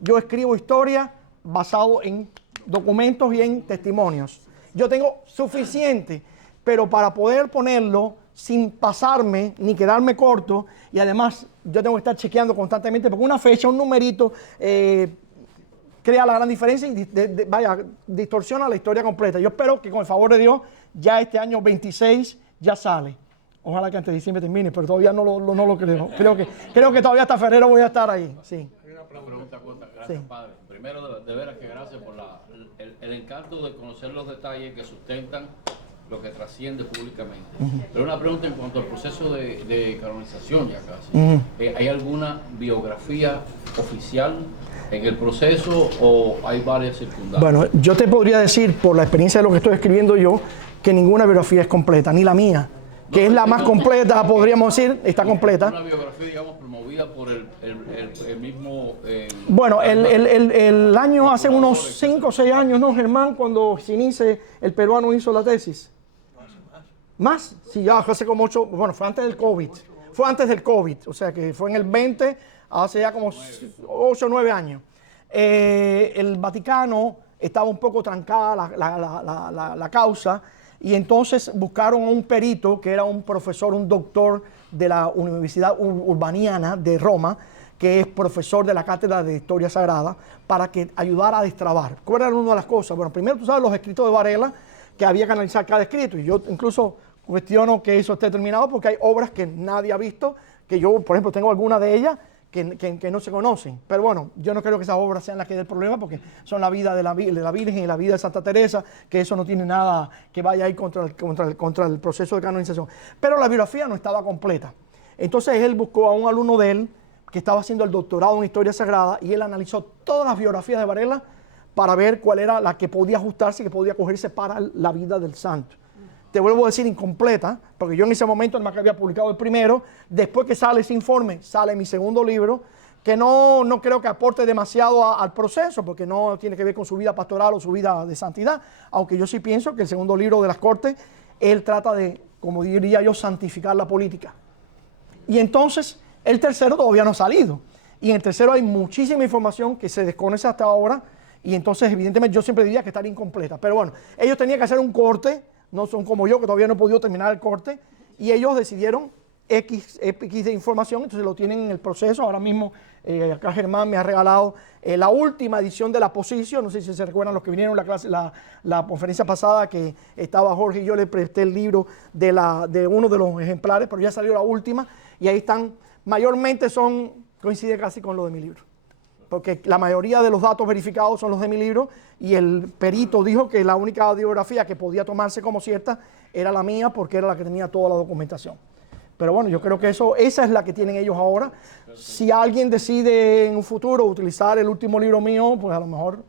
Yo escribo historia basado en documentos y en testimonios. Yo tengo suficiente, pero para poder ponerlo sin pasarme ni quedarme corto, y además yo tengo que estar chequeando constantemente porque una fecha, un numerito, crea la gran diferencia y distorsiona la historia completa. Yo espero que con el favor de Dios ya este año 26 ya sale. Ojalá que antes de diciembre termine, pero todavía no lo creo. Creo que todavía hasta febrero voy a estar ahí. Sí. Una pregunta corta. Gracias, sí. Padre. Primero, de veras que gracias por el encanto de conocer los detalles que sustentan lo que trasciende públicamente. Pero una pregunta en cuanto al proceso de canonización ya casi. ¿Hay alguna biografía oficial en el proceso o hay varias circunstancias? Bueno, yo te podría decir, por la experiencia de lo que estoy escribiendo yo, que ninguna biografía es completa, ni la mía, que es la más completa, podríamos decir, está completa. Una biografía, digamos, promovida por el mismo... Bueno, el año, hace unos 5 o 6 años, ¿no, Germán? Cuando Sinice, el peruano, hizo la tesis. ¿Más? Sí, ya hace como 8, bueno, fue antes del COVID. Fue antes del COVID, o sea que fue en el 20, hace ya como 8 o 9 años. El Vaticano estaba un poco trancada la causa y entonces buscaron a un perito que era un profesor, un doctor de la Universidad Urbaniana de Roma, que es profesor de la Cátedra de Historia Sagrada, para que ayudara a destrabar. ¿Cuál era una de las cosas? Bueno, primero tú sabes los escritos de Varela, que había que analizar cada escrito, y yo incluso cuestiono que eso esté terminado porque hay obras que nadie ha visto, que yo, por ejemplo, tengo algunas de ellas que no se conocen. Pero bueno, yo no creo que esas obras sean las que den el problema porque son la vida de la Virgen y la vida de Santa Teresa, que eso no tiene nada que vaya ahí contra el proceso de canonización. Pero la biografía no estaba completa. Entonces él buscó a un alumno de él que estaba haciendo el doctorado en Historia Sagrada y él analizó todas las biografías de Varela para ver cuál era la que podía ajustarse y que podía cogerse para la vida del santo. Te vuelvo a decir incompleta, porque yo en ese momento nada más que había publicado el primero. Después que sale ese informe, sale mi segundo libro, que no creo que aporte demasiado al proceso, porque no tiene que ver con su vida pastoral o su vida de santidad, aunque yo sí pienso que el segundo libro de las Cortes, él trata de, como diría yo, santificar la política. Y entonces, el tercero todavía no ha salido. Y en el tercero hay muchísima información que se desconoce hasta ahora, y entonces evidentemente yo siempre diría que está incompleta. Pero bueno, ellos tenían que hacer un corte, no son como yo que todavía no he podido terminar el corte, y ellos decidieron X de información, entonces lo tienen en el proceso. Ahora mismo acá Germán me ha regalado la última edición de la Posición, no sé si se recuerdan los que vinieron a la clase, la conferencia pasada, que estaba Jorge y yo le presté el libro de uno de los ejemplares, pero ya salió la última, y ahí están, mayormente coincide casi con lo de mi libro, porque la mayoría de los datos verificados son los de mi libro, y el perito dijo que la única biografía que podía tomarse como cierta era la mía, porque era la que tenía toda la documentación. Pero bueno, yo creo que esa es la que tienen ellos ahora. Si alguien decide en un futuro utilizar el último libro mío, pues a lo mejor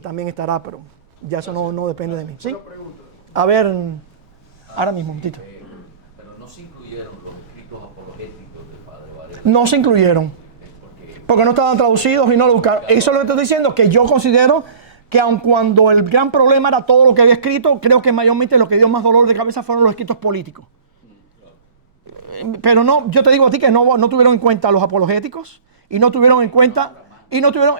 también estará, pero Ya eso no depende de mí. ¿Sí? A ver, ahora mismo, un momentito. Pero no se incluyeron los escritos apologéticos del padre Varela. No se incluyeron. Porque no estaban traducidos y no lo buscaron. Eso es lo que estoy diciendo, que yo considero que aun cuando el gran problema era todo lo que había escrito, creo que mayormente lo que dio más dolor de cabeza fueron los escritos políticos. Pero no, yo te digo a ti que no tuvieron en cuenta los apologéticos y no tuvieron en cuenta,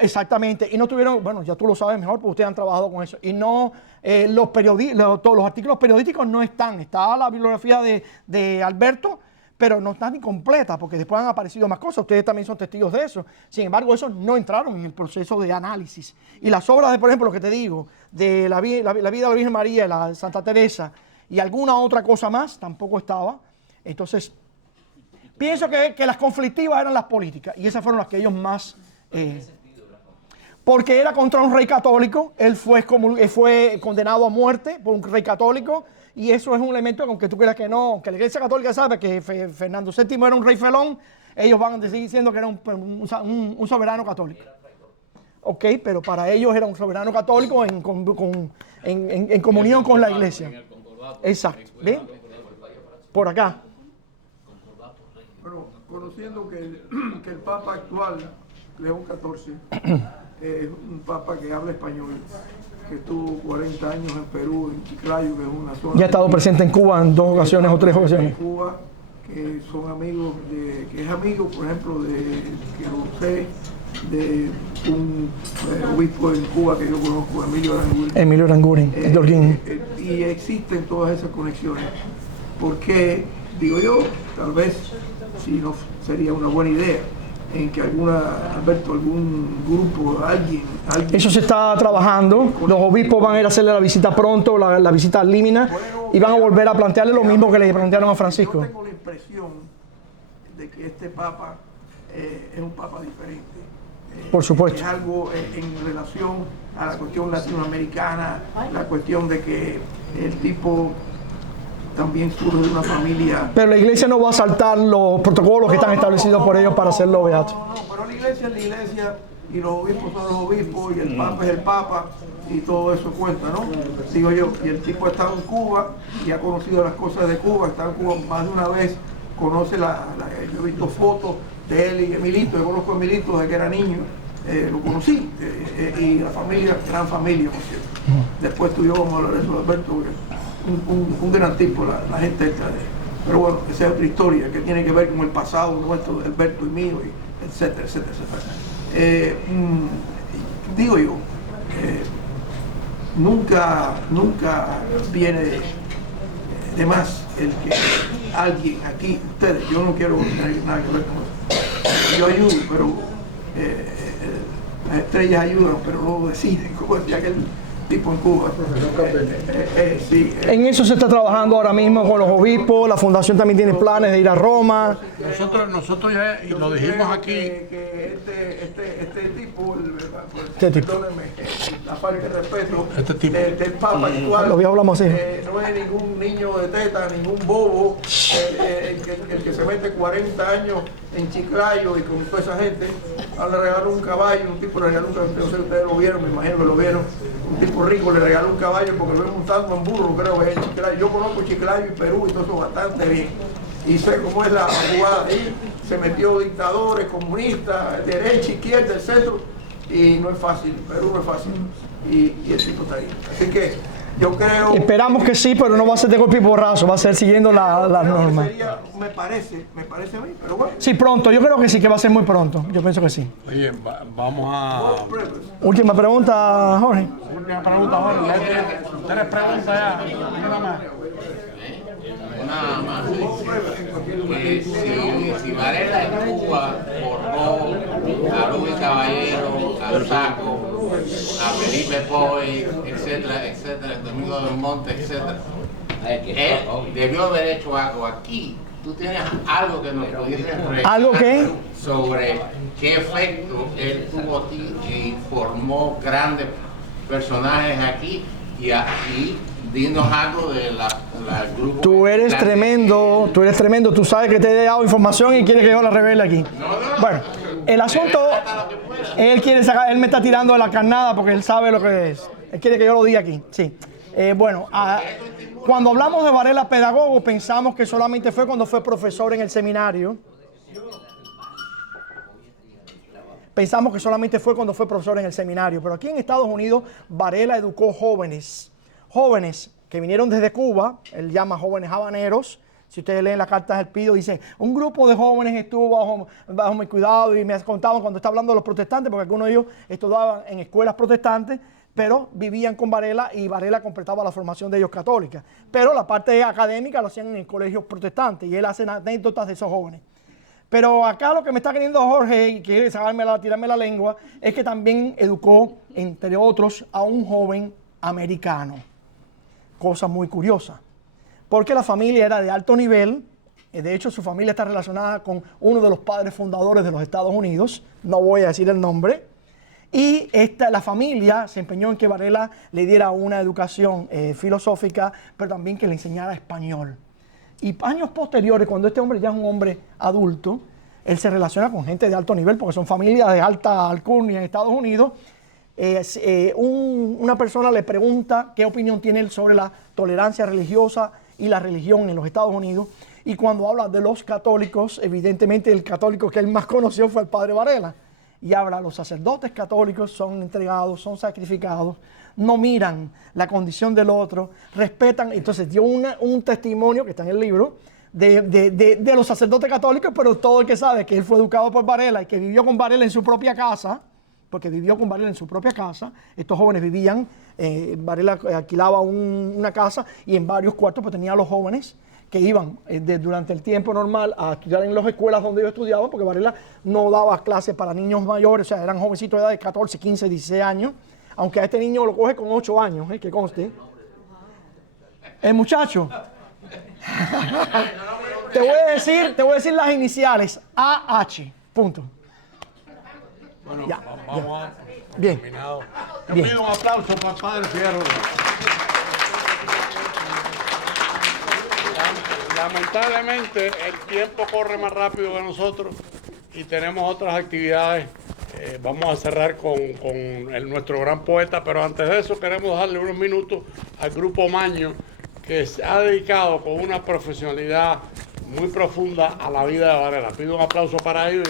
exactamente, y no tuvieron, bueno, ya tú lo sabes mejor porque ustedes han trabajado con eso, y no, todos los artículos periodísticos no están, está la bibliografía de Alberto, pero no está ni completa, porque después han aparecido más cosas. Ustedes también son testigos de eso. Sin embargo, esos no entraron en el proceso de análisis. Y las obras de, por ejemplo, lo que te digo, de la vida de la Virgen María, la de Santa Teresa, y alguna otra cosa más, tampoco estaba. Entonces, pienso que las conflictivas eran las políticas, y esas fueron las que ellos más... porque era contra un rey católico, él fue condenado a muerte por un rey católico, y eso es un elemento, aunque tú creas que no, que la Iglesia Católica sabe que Fernando VII era un rey felón, ellos van a seguir diciendo que era un soberano católico. Ok, pero para ellos era un soberano católico en comunión con la Iglesia. Exacto. ¿Bien? Por acá. Bueno, conociendo que el Papa actual, León XIV, es un Papa que habla español, que estuvo 40 años en Perú, en Chiclayo, que es una zona... Ya ha estado presente en Cuba en 2 ocasiones o 3 ocasiones. En Cuba, que son amigos que es amigo, por ejemplo, que lo sé, de un obispo en Cuba que yo conozco, Emilio Aranguren, de Holguín. Y existen todas esas conexiones. Porque, digo yo, tal vez, si no sería una buena idea, en que algún grupo, alguien... Eso se está trabajando. Los obispos van a ir a hacerle la visita pronto, la visita al Límina, y van a volver a plantearle lo mismo que le plantearon a Francisco. Yo tengo la impresión de que este Papa es un Papa diferente. Por supuesto. Es algo en relación a la cuestión latinoamericana, la cuestión de que el tipo también surge de una familia... Pero la iglesia no va a saltar los protocolos que están establecidos por ellos para hacerlo beato. No, pero la iglesia es la iglesia y los obispos son los obispos y el Papa es el Papa y todo eso cuenta, ¿no? Digo yo, y el tipo ha estado en Cuba y ha conocido las cosas de Cuba, está en Cuba más de una vez, conoce yo he visto fotos de él y Emilito, yo conozco a Emilito desde que era niño, lo conocí, y la familia, gran familia, por cierto. Después tú y yo vamos a hablar de eso, Alberto, porque un gran tipo, la gente esta. Pero bueno, esa es otra historia que tiene que ver con el pasado nuestro, de Alberto y mío, y etcétera, etcétera, etcétera. Digo yo, nunca viene de más el que alguien aquí, ustedes, yo no quiero tener nada que ver con eso. Yo ayudo, pero las estrellas ayudan, pero no deciden, como decía aquel tipo en Cuba. Sí, en eso se está trabajando ahora mismo con los obispos. La fundación también tiene planes de ir a Roma. Nosotros ya, y lo dijimos aquí, que este tipo, perdónenme, la falta de respeto del Papa actual, lo hablamos así. no es ningún niño de teta, ningún bobo, el que se mete 40 años en Chiclayo y con toda esa gente. Le regaló un caballo, un tipo le regaló un caballo, no sé si ustedes lo vieron, me imagino que lo vieron, un tipo rico le regaló un caballo porque lo ven montando en burro, creo que es en Chiclayo. Yo conozco Chiclayo y Perú y todo eso bastante bien. Y sé cómo es la jugada ahí, se metió dictadores, comunistas, derecha, izquierda, el centro, y no es fácil, Perú no es fácil, y el tipo está ahí. Así que yo creo... Esperamos que sí, pero no va a ser de golpe y porrazo, va a ser siguiendo las normas. Me parece a mí, pero bueno. Sí, pronto, yo creo que sí, que va a ser muy pronto, yo pienso que sí. oye, vamos a... Última pregunta, Jorge. Última pregunta, Jorge. Ustedes preguntan ya, nada más. Nada más. Si Varela en Cuba formó a Luis Caballero, a Saco, a Felipe Poy, etcétera, etcétera, Domingo del Monte, etcétera, él debió haber hecho algo aquí. Tú tienes algo que nos pudieses ¿Algo qué? sobre qué efecto él tuvo aquí y formó grandes personajes aquí y aquí. Dinos algo de la grupo. Tú eres tremendo, tú sabes que te he dado información y quieres que yo la revele aquí. No. Bueno, El asunto, él quiere sacar, él me está tirando de la carnada porque él sabe lo que es. Él quiere que yo lo diga aquí, sí. Cuando hablamos de Varela pedagogo, pensamos que solamente fue cuando fue profesor en el seminario. Pensamos que solamente fue cuando fue profesor en el seminario. Pero aquí en Estados Unidos, Varela educó jóvenes que vinieron desde Cuba. Él llama jóvenes habaneros. Si ustedes leen la carta del Pido, dice, un grupo de jóvenes estuvo bajo mi cuidado y me contaban cuando está hablando de los protestantes, porque algunos de ellos estudiaban en escuelas protestantes, pero vivían con Varela y Varela completaba la formación de ellos católica. Pero la parte académica lo hacían en colegios protestantes y él hace anécdotas de esos jóvenes. Pero acá lo que me está queriendo Jorge, y quiere tirarme la lengua, es que también educó, entre otros, a un joven americano. Cosa muy curiosa. Porque la familia era de alto nivel. De hecho, su familia está relacionada con uno de los padres fundadores de los Estados Unidos. No voy a decir el nombre. Y la familia se empeñó en que Varela le diera una educación filosófica, pero también que le enseñara español. Y años posteriores, cuando este hombre ya es un hombre adulto, él se relaciona con gente de alto nivel, porque son familias de alta alcurnia en Estados Unidos. Una persona le pregunta qué opinión tiene él sobre la tolerancia religiosa y la religión en los Estados Unidos. Y cuando habla de los católicos, evidentemente el católico que él más conoció fue el padre Varela. Y habla, los sacerdotes católicos son entregados, son sacrificados, no miran la condición del otro, respetan. Entonces dio un testimonio que está en el libro de los sacerdotes católicos, pero todo el que sabe que él fue educado por Varela y que vivió con Varela en su propia casa, porque vivió con Varela en su propia casa. Estos jóvenes vivían, Varela alquilaba una casa y en varios cuartos pues tenía a los jóvenes que iban durante el tiempo normal a estudiar en las escuelas donde ellos estudiaban, porque Varela no daba clases para niños mayores, o sea, eran jovencitos de edad de 14, 15, 16 años, aunque a este niño lo coge con 8 años, que conste. El muchacho, te voy a decir las iniciales, AH, punto. Bueno, Ya, vamos a bien. terminado. Yo Bien. pido un aplauso para el padre Fierro. Lamentablemente el tiempo corre más rápido que nosotros y tenemos otras actividades. Vamos a cerrar con nuestro gran poeta, pero antes de eso queremos darle unos minutos al grupo Maño, que se ha dedicado con una profesionalidad muy profunda a la vida de Varela. Pido un aplauso para ellos.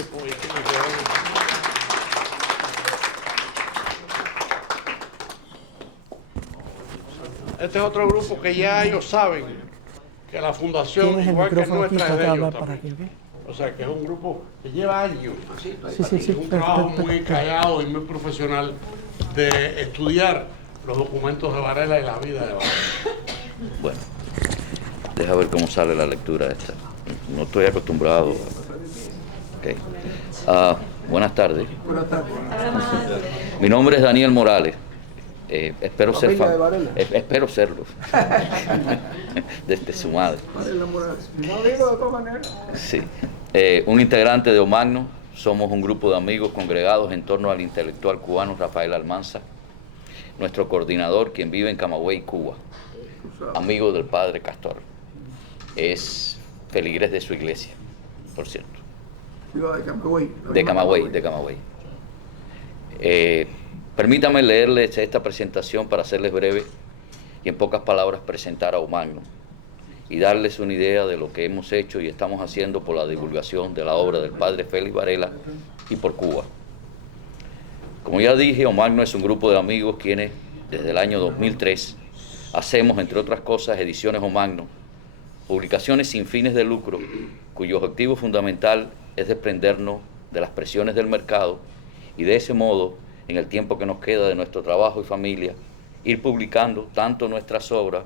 Este es otro grupo que ya ellos saben que la fundación, Tienes el igual que micrófono aquí, nuestra, es trata de de ellos hablar para también. aquí, ¿ok? O sea, que es un grupo que lleva años. Sí. Un trabajo muy callado y muy profesional de estudiar los documentos de Varela y la vida de Varela. Bueno, deja ver cómo sale la lectura esta. No estoy acostumbrado. Okay. Buenas tardes. Buenas tardes. Mi nombre es Daniel Morales. Espero Familia serlo. Desde su madre. Varela Morales. No digo de todas maneras. Sí. Un integrante de Omagno. Somos un grupo de amigos congregados en torno al intelectual cubano Rafael Almanza, nuestro coordinador, quien vive en Camagüey, Cuba, amigo del padre Castor. Es feligrés de su iglesia, por cierto. Ciudad de Camagüey. De Camagüey. Permítame leerles esta presentación para hacerles breve y en pocas palabras presentar a Omagno y darles una idea de lo que hemos hecho y estamos haciendo por la divulgación de la obra del padre Félix Varela y por Cuba. Como ya dije, Omagno es un grupo de amigos quienes desde el año 2003 hacemos, entre otras cosas, ediciones Omagno, publicaciones sin fines de lucro, cuyo objetivo fundamental es desprendernos de las presiones del mercado y de ese modo, en el tiempo que nos queda de nuestro trabajo y familia, ir publicando tanto nuestras obras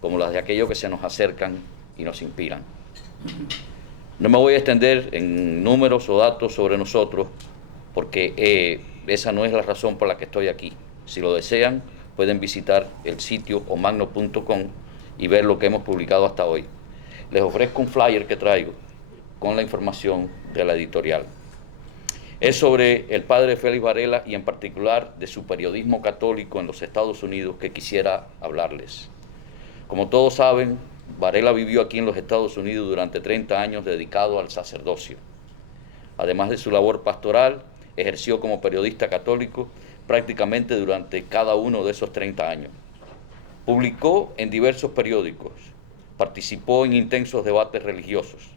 como las de aquellos que se nos acercan y nos inspiran. No me voy a extender en números o datos sobre nosotros, porque esa no es la razón por la que estoy aquí. Si lo desean, pueden visitar el sitio omagno.com y ver lo que hemos publicado hasta hoy. Les ofrezco un flyer que traigo con la información de la editorial. Es sobre el padre Félix Varela y en particular de su periodismo católico en los Estados Unidos que quisiera hablarles. Como todos saben, Varela vivió aquí en los Estados Unidos durante 30 años dedicado al sacerdocio. Además de su labor pastoral, ejerció como periodista católico prácticamente durante cada uno de esos 30 años. Publicó en diversos periódicos, participó en intensos debates religiosos.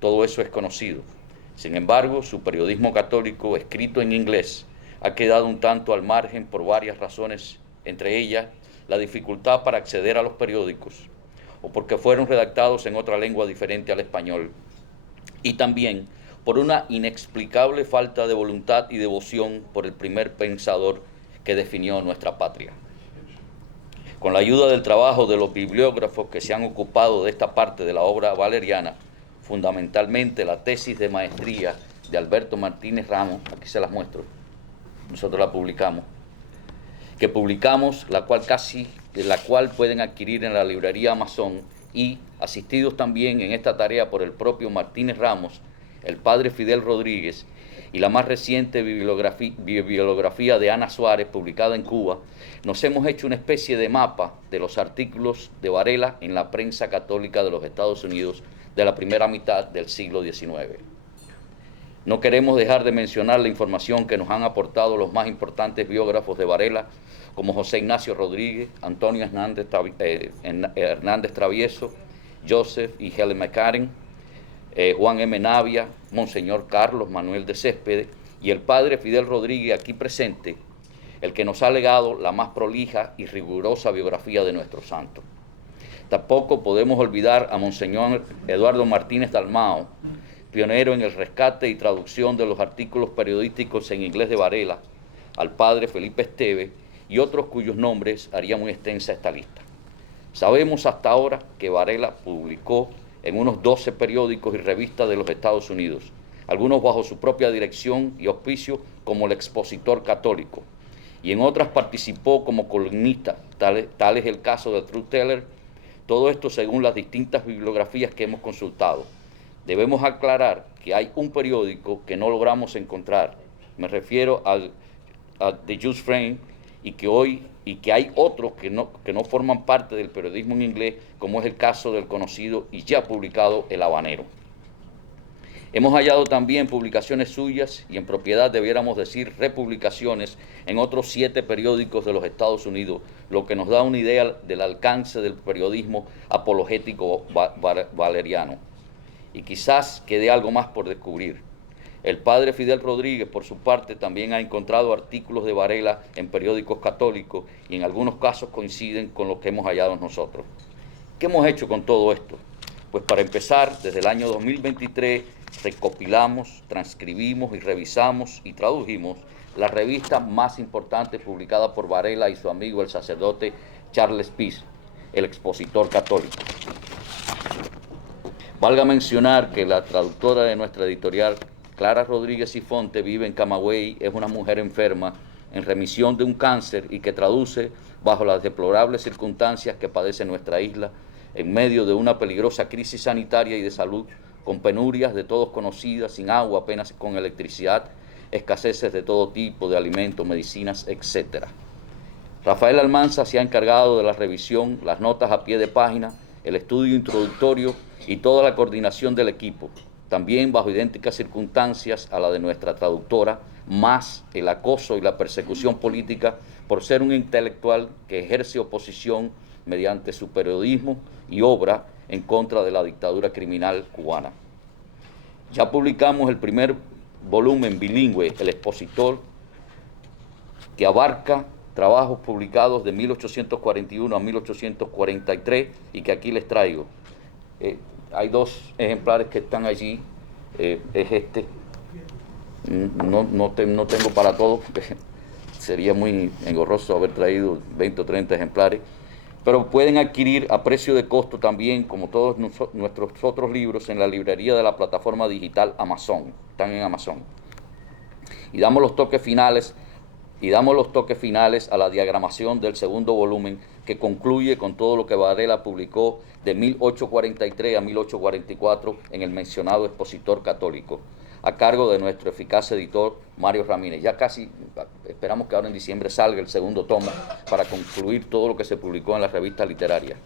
Todo eso es conocido. Sin embargo, su periodismo católico, escrito en inglés, ha quedado un tanto al margen por varias razones, entre ellas la dificultad para acceder a los periódicos, o porque fueron redactados en otra lengua diferente al español, y también por una inexplicable falta de voluntad y devoción por el primer pensador que definió nuestra patria. Con la ayuda del trabajo de los bibliógrafos que se han ocupado de esta parte de la obra valeriana, fundamentalmente la tesis de maestría de Alberto Martínez Ramos, aquí se las muestro, nosotros la publicamos, la cual pueden adquirir en la librería Amazon, y asistidos también en esta tarea por el propio Martínez Ramos, el padre Fidel Rodríguez, y la más reciente bibliografía de Ana Suárez, publicada en Cuba, nos hemos hecho una especie de mapa de los artículos de Varela en la prensa católica de los Estados Unidos de la primera mitad del siglo XIX. No queremos dejar de mencionar la información que nos han aportado los más importantes biógrafos de Varela, como José Ignacio Rodríguez, Antonio Hernández Travieso, Joseph y Helen McCarren, Juan M. Navia, Monseñor Carlos Manuel de Céspedes y el padre Fidel Rodríguez, aquí presente, el que nos ha legado la más prolija y rigurosa biografía de nuestro santo. Tampoco podemos olvidar a Monseñor Eduardo Martínez Dalmao, pionero en el rescate y traducción de los artículos periodísticos en inglés de Varela, al padre Felipe Esteves y otros cuyos nombres haría muy extensa esta lista. Sabemos hasta ahora que Varela publicó en unos 12 periódicos y revistas de los Estados Unidos, algunos bajo su propia dirección y auspicio como el Expositor Católico, y en otras participó como columnista, tal es el caso de Truth Teller. Todo esto según las distintas bibliografías que hemos consultado. Debemos aclarar que hay un periódico que no logramos encontrar, me refiero al The Just Frame, y que hay otros que no forman parte del periodismo en inglés, como es el caso del conocido y ya publicado El Habanero. Hemos hallado también publicaciones suyas y, en propiedad debiéramos decir, republicaciones en otros 7 periódicos de los Estados Unidos, lo que nos da una idea del alcance del periodismo apologético valeriano. Y quizás quede algo más por descubrir. El padre Fidel Rodríguez, por su parte, también ha encontrado artículos de Varela en periódicos católicos y en algunos casos coinciden con lo que hemos hallado nosotros. ¿Qué hemos hecho con todo esto? Pues para empezar, desde el año 2023 recopilamos, transcribimos y revisamos y tradujimos la revista más importante publicada por Varela y su amigo el sacerdote Charles Peace, el Expositor Católico. Valga mencionar que la traductora de nuestra editorial, Clara Rodríguez y Fonte, vive en Camagüey, es una mujer enferma en remisión de un cáncer y que traduce bajo las deplorables circunstancias que padece nuestra isla, en medio de una peligrosa crisis sanitaria y de salud, con penurias de todos conocidas, sin agua, apenas con electricidad, escaseces de todo tipo de alimentos, medicinas, etc. Rafael Almanza se ha encargado de la revisión, las notas a pie de página, el estudio introductorio y toda la coordinación del equipo, también bajo idénticas circunstancias a la de nuestra traductora, más el acoso y la persecución política por ser un intelectual que ejerce oposición mediante su periodismo y obra en contra de la dictadura criminal cubana. Ya publicamos el primer volumen bilingüe, El Expositor, que abarca trabajos publicados de 1841 a 1843 y que aquí les traigo. Hay 2 ejemplares que están allí, es este, no tengo para todos, porque sería muy engorroso haber traído 20 o 30 ejemplares, pero pueden adquirir a precio de costo también, como todos nuestros otros libros, en la librería de la plataforma digital Amazon, están en Amazon. Y damos los toques finales a la diagramación del segundo volumen, que concluye con todo lo que Varela publicó de 1843 a 1844 en el mencionado Expositor Católico, a cargo de nuestro eficaz editor Mario Ramírez. Ya casi esperamos que ahora en diciembre salga el segundo tomo para concluir todo lo que se publicó en la revista literaria.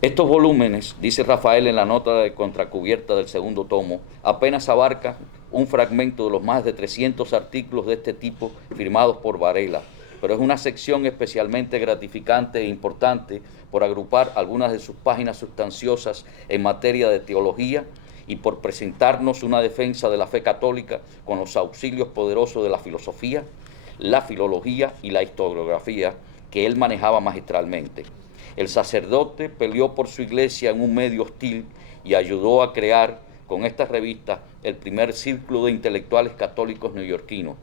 Estos volúmenes, dice Rafael en la nota de contracubierta del segundo tomo, apenas abarcan un fragmento de los más de 300 artículos de este tipo firmados por Varela, pero es una sección especialmente gratificante e importante por agrupar algunas de sus páginas sustanciosas en materia de teología y por presentarnos una defensa de la fe católica con los auxilios poderosos de la filosofía, la filología y la historiografía que él manejaba magistralmente. El sacerdote peleó por su iglesia en un medio hostil y ayudó a crear con esta revista el primer círculo de intelectuales católicos neoyorquinos.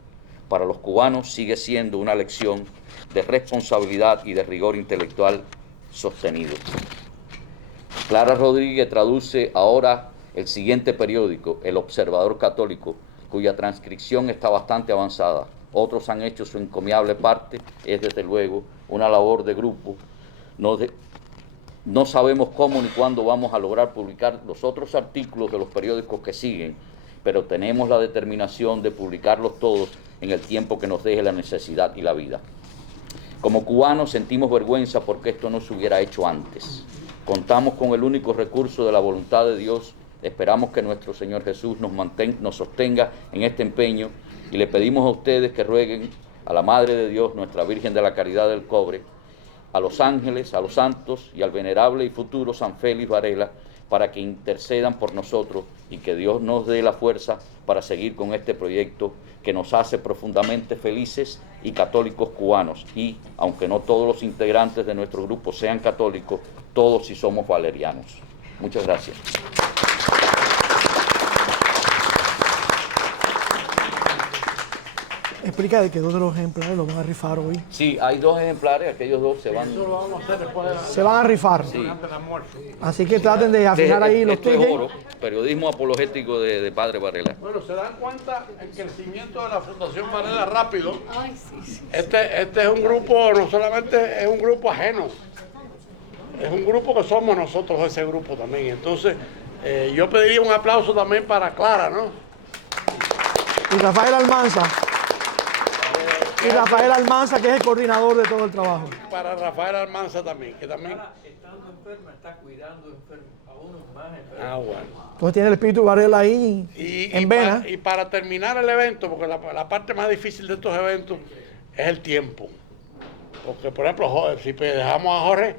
Para los cubanos sigue siendo una lección de responsabilidad y de rigor intelectual sostenido. Clara Rodríguez traduce ahora el siguiente periódico, El Observador Católico, cuya transcripción está bastante avanzada. Otros han hecho su encomiable parte, es desde luego una labor de grupo. No sabemos cómo ni cuándo vamos a lograr publicar los otros artículos de los periódicos que siguen, pero tenemos la determinación de publicarlos todos en el tiempo que nos deje la necesidad y la vida. Como cubanos sentimos vergüenza porque esto no se hubiera hecho antes. Contamos con el único recurso de la voluntad de Dios. Esperamos que nuestro Señor Jesús nos sostenga en este empeño y le pedimos a ustedes que rueguen a la Madre de Dios, nuestra Virgen de la Caridad del Cobre, a los ángeles, a los santos y al venerable y futuro San Félix Varela para que intercedan por nosotros y que Dios nos dé la fuerza para seguir con este proyecto que nos hace profundamente felices y católicos cubanos. Y, aunque no todos los integrantes de nuestro grupo sean católicos, todos sí somos valerianos. Muchas gracias. Explica de que 2 de los ejemplares los van a rifar hoy. Sí, hay 2 ejemplares, aquellos 2 se van. Eso lo vamos a hacer después de la... Se van a rifar. Sí. Durante el almuerzo. Así que traten de afinar ahí los Esto es tickets. oro, periodismo apologético de Padre Varela. Bueno, se dan cuenta el crecimiento de la Fundación Varela rápido. Ay, sí, sí. Este es un grupo, no solamente es un grupo ajeno, es un grupo que somos nosotros ese grupo también. Entonces, yo pediría un aplauso también para Clara, ¿no? Y Rafael Almanza. Y Rafael Almanza, que es el coordinador de todo el trabajo. Para Rafael Almanza también, que también... Estando enferma, está cuidando enfermos, a unos más enfermos. Ah, bueno. Entonces tiene el espíritu Varela ahí en vena. Y para terminar el evento, porque la parte más difícil de estos eventos es el tiempo. Porque, por ejemplo, si dejamos a Jorge,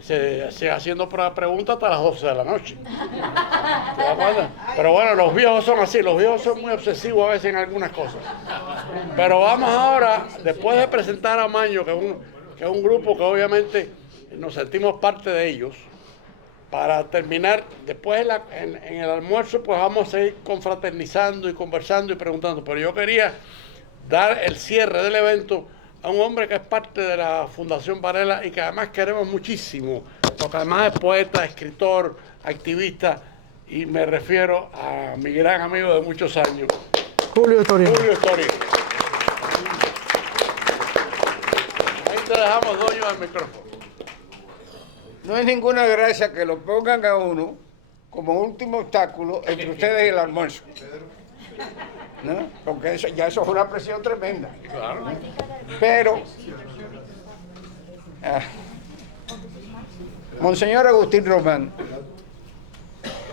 se sigue haciendo preguntas hasta las 12 de la noche. ¿Te das cuenta? Pero bueno, los viejos son así, los viejos son muy obsesivos a veces en algunas cosas. Pero vamos ahora, después de presentar a Maño, que es un grupo que obviamente nos sentimos parte de ellos, para terminar, después en el almuerzo, pues vamos a seguir confraternizando y conversando y preguntando. Pero yo quería dar el cierre del evento a un hombre que es parte de la Fundación Varela y que además queremos muchísimo, porque además es poeta, escritor, activista, y me refiero a mi gran amigo de muchos años, Julio Torino. Julio Torino. Ahí te dejamos, dueño del micrófono. No es ninguna gracia que lo pongan a uno como último obstáculo entre ustedes y el almuerzo, ¿no? Porque eso es una presión tremenda. Claro. Pero, Monseñor Agustín Román,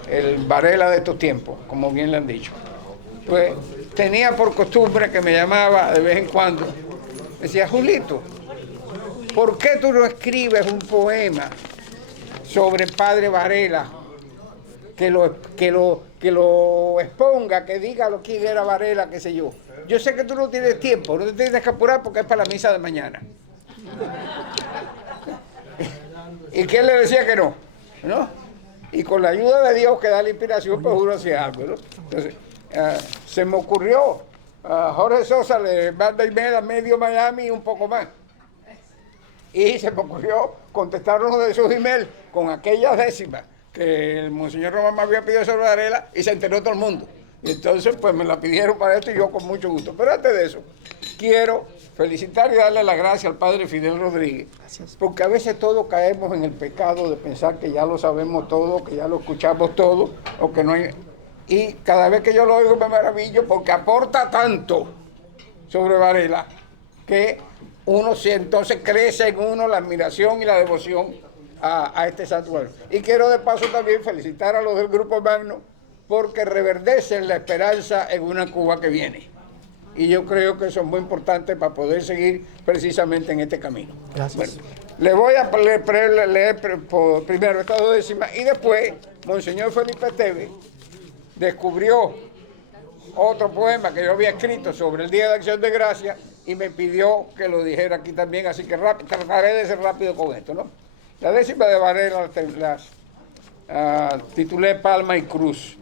el Varela de estos tiempos, como bien le han dicho, pues tenía por costumbre que me llamaba de vez en cuando. Decía, Julito, ¿por qué tú no escribes un poema sobre Padre Varela? Que lo exponga, que diga lo que era Varela, qué sé yo. Yo sé que tú no tienes tiempo, no te tienes que apurar porque es para la misa de mañana. Y que él le decía que no, ¿no? Y con la ayuda de Dios que da la inspiración, pues uno hacía algo, ¿no? Entonces, se me ocurrió, a Jorge Sosa le manda email a medio Miami y un poco más. Y se me ocurrió contestar uno de sus emails con aquellas décimas que el Monseñor Román me había pedido sobre Varela y se enteró todo el mundo. Y entonces, pues me la pidieron para esto y yo con mucho gusto. Pero antes de eso, quiero felicitar y darle las gracias al Padre Fidel Rodríguez. Gracias. Porque a veces todos caemos en el pecado de pensar que ya lo sabemos todo, que ya lo escuchamos todo, o que no hay... Y cada vez que yo lo oigo me maravillo porque aporta tanto sobre Varela que uno entonces crece en uno la admiración y la devoción a este santuario. Y quiero de paso también felicitar a los del Grupo Magno porque reverdecen la esperanza en una Cuba que viene. Y yo creo que eso es muy importante para poder seguir precisamente en este camino. Gracias. Bueno, le voy a leer primero estas 2 décimas y después Monseñor Felipe Esteves descubrió otro poema que yo había escrito sobre el Día de Acción de Gracias y me pidió que lo dijera aquí también, así que trataré de ser rápido con esto, ¿no? La décima de Varela las titulé Palma y Cruz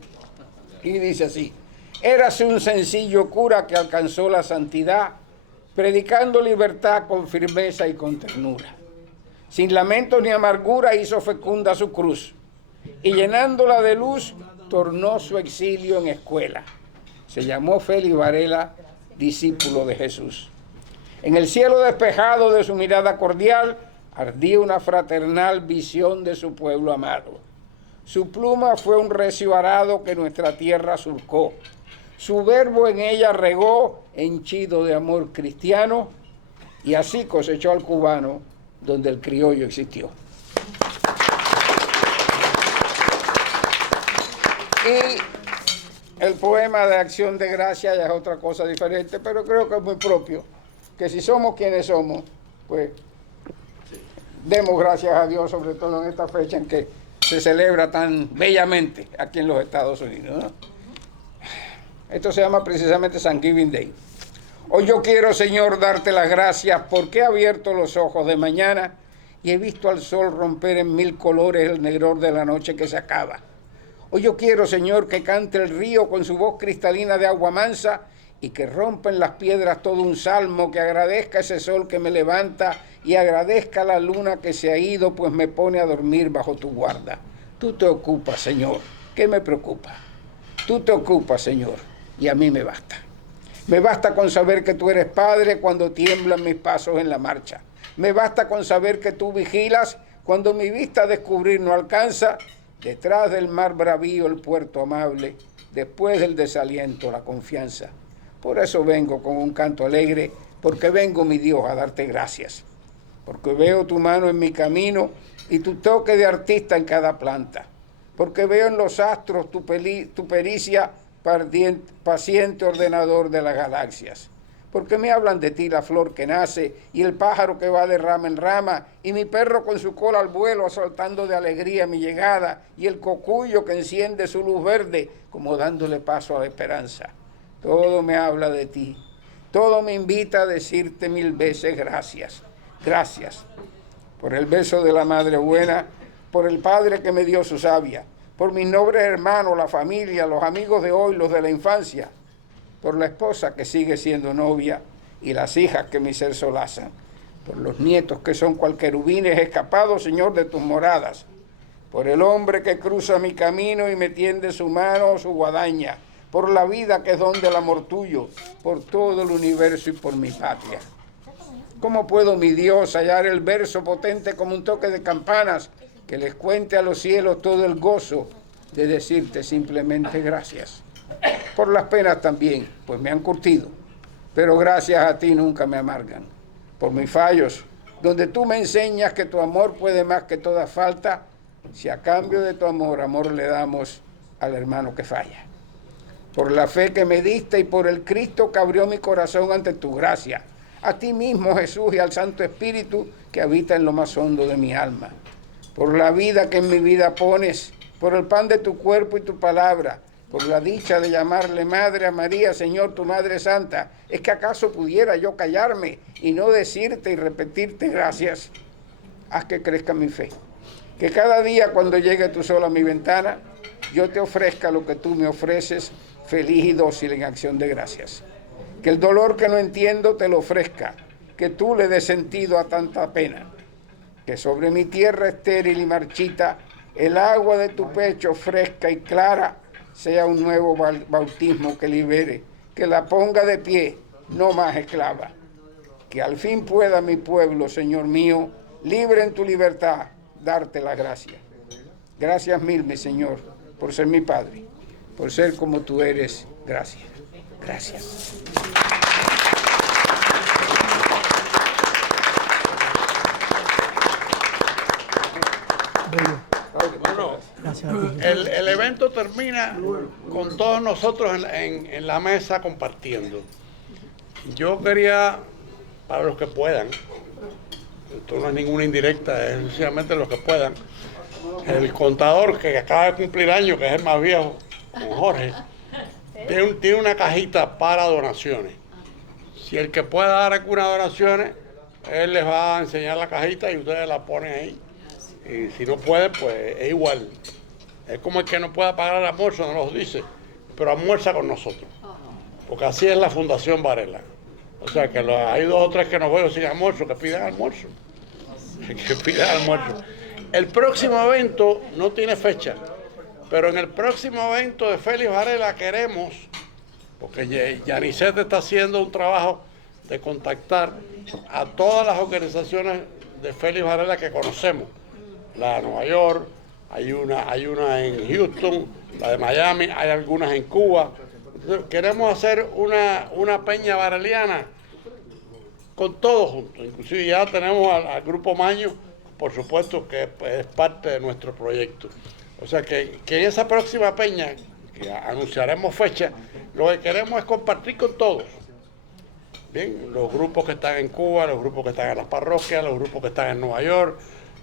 y dice así: érase un sencillo cura que alcanzó la santidad, predicando libertad con firmeza y con ternura. Sin lamento ni amargura hizo fecunda su cruz, y llenándola de luz, tornó su exilio en escuela. Se llamó Félix Varela, discípulo de Jesús. En el cielo despejado de su mirada cordial, ardía una fraternal visión de su pueblo amado. Su pluma fue un recio arado que nuestra tierra surcó. Su verbo en ella regó, henchido de amor cristiano, y así cosechó al cubano donde el criollo existió. Y el poema de Acción de Gracia ya es otra cosa diferente, pero creo que es muy propio, que si somos quienes somos, pues demos gracias a Dios, sobre todo en esta fecha en que se celebra tan bellamente aquí en los Estados Unidos, ¿no? Esto se llama precisamente Thanksgiving Day. Hoy yo quiero, Señor, darte las gracias porque he abierto los ojos de mañana y he visto al sol romper en 1000 colores el negror de la noche que se acaba. Hoy yo quiero, Señor, que cante el río con su voz cristalina de agua mansa y que rompa en las piedras todo un salmo, que agradezca ese sol que me levanta y agradezca la luna que se ha ido, pues me pone a dormir bajo tu guarda. Tú te ocupas, Señor. ¿Qué me preocupa? Tú te ocupas, Señor, y a mí me basta. Me basta con saber que tú eres Padre cuando tiemblan mis pasos en la marcha. Me basta con saber que tú vigilas cuando mi vista a descubrir no alcanza. Detrás del mar bravío el puerto amable, después del desaliento la confianza. Por eso vengo con un canto alegre, porque vengo, mi Dios, a darte gracias. Porque veo tu mano en mi camino y tu toque de artista en cada planta. Porque veo en los astros tu pericia, paciente ordenador de las galaxias. Porque me hablan de ti la flor que nace y el pájaro que va de rama en rama y mi perro con su cola al vuelo saltando de alegría mi llegada y el cocuyo que enciende su luz verde como dándole paso a la esperanza. Todo me habla de ti, todo me invita a decirte 1000 veces gracias. Gracias por el beso de la madre buena, por el padre que me dio su savia, por mis nobles hermanos, la familia, los amigos de hoy, los de la infancia, por la esposa que sigue siendo novia y las hijas que mi ser solazan, por los nietos que son cual querubines escapados, Señor, de tus moradas, por el hombre que cruza mi camino y me tiende su mano o su guadaña, por la vida que es don del amor tuyo, por todo el universo y por mi patria. ¿Cómo puedo, mi Dios, hallar el verso potente como un toque de campanas que les cuente a los cielos todo el gozo de decirte simplemente gracias? Por las penas también, pues me han curtido, pero gracias a ti nunca me amargan. Por mis fallos, donde tú me enseñas que tu amor puede más que toda falta, si a cambio de tu amor, amor le damos al hermano que falla. Por la fe que me diste y por el Cristo que abrió mi corazón ante tu gracia, a ti mismo, Jesús, y al Santo Espíritu que habita en lo más hondo de mi alma. Por la vida que en mi vida pones, por el pan de tu cuerpo y tu palabra, por la dicha de llamarle Madre a María, Señor, tu Madre Santa. ¿Es que acaso pudiera yo callarme y no decirte y repetirte gracias? Haz que crezca mi fe. Que cada día cuando llegue tu sol a mi ventana, yo te ofrezca lo que tú me ofreces, feliz y dócil en acción de gracias. Que el dolor que no entiendo te lo ofrezca, que tú le des sentido a tanta pena. Que sobre mi tierra estéril y marchita, el agua de tu pecho fresca y clara, sea un nuevo bautismo que libere, que la ponga de pie, no más esclava. Que al fin pueda mi pueblo, Señor mío, libre en tu libertad, darte la gracia. Gracias mil, mi Señor, por ser mi Padre, por ser como tú eres. Gracias. Gracias. Gracias a ti. El evento termina con todos nosotros en la mesa compartiendo. Yo quería, para los que puedan, esto no es ninguna indirecta, es sencillamente los que puedan, el contador que acaba de cumplir años, que es el más viejo, con Jorge, tiene una cajita para donaciones. Si el que pueda dar algunas donaciones, él les va a enseñar la cajita y ustedes la ponen ahí. Y si no puede, pues es igual. Es como el que no pueda pagar el almuerzo, no nos dice, pero almuerza con nosotros. Porque así es la Fundación Varela. O sea que hay 2 o 3 que nos veo sin almuerzo, que pidan almuerzo. Que pidan almuerzo. El próximo evento no tiene fecha, pero en el próximo evento de Félix Varela queremos, porque Yanicet está haciendo un trabajo de contactar a todas las organizaciones de Félix Varela que conocemos. La de Nueva York, hay una en Houston, la de Miami, hay algunas en Cuba. Entonces, queremos hacer una peña vareliana con todos juntos. Inclusive ya tenemos al Grupo Maño, por supuesto que es parte de nuestro proyecto. O sea que en esa próxima peña, que anunciaremos fecha, lo que queremos es compartir con todos. Bien, los grupos que están en Cuba, los grupos que están en las parroquias, los grupos que están en Nueva York,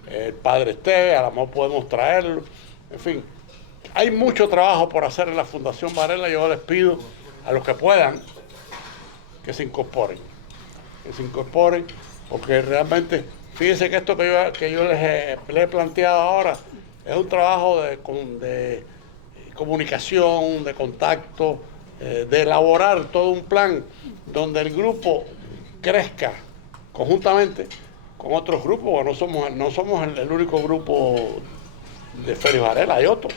el Padre Esteve, a lo mejor podemos traerlo, en fin. Hay mucho trabajo por hacer en la Fundación Varela. Yo les pido a los que puedan que se incorporen. Porque realmente, fíjense que esto que yo les he planteado ahora es un trabajo de comunicación, de contacto, de elaborar todo un plan donde el grupo crezca conjuntamente con otros grupos, porque no somos el único grupo de Félix Varela, hay otros.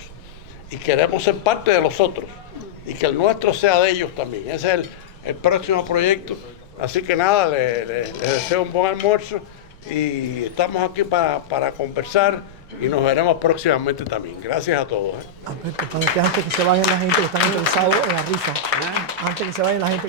Y queremos ser parte de los otros y que el nuestro sea de ellos también. Ese es el próximo proyecto. Así que nada, les deseo un buen almuerzo y estamos aquí para conversar y nos veremos próximamente también. Gracias a todos. Antes que se vayan la gente que están interesados en la rifa. Antes que se vayan la gente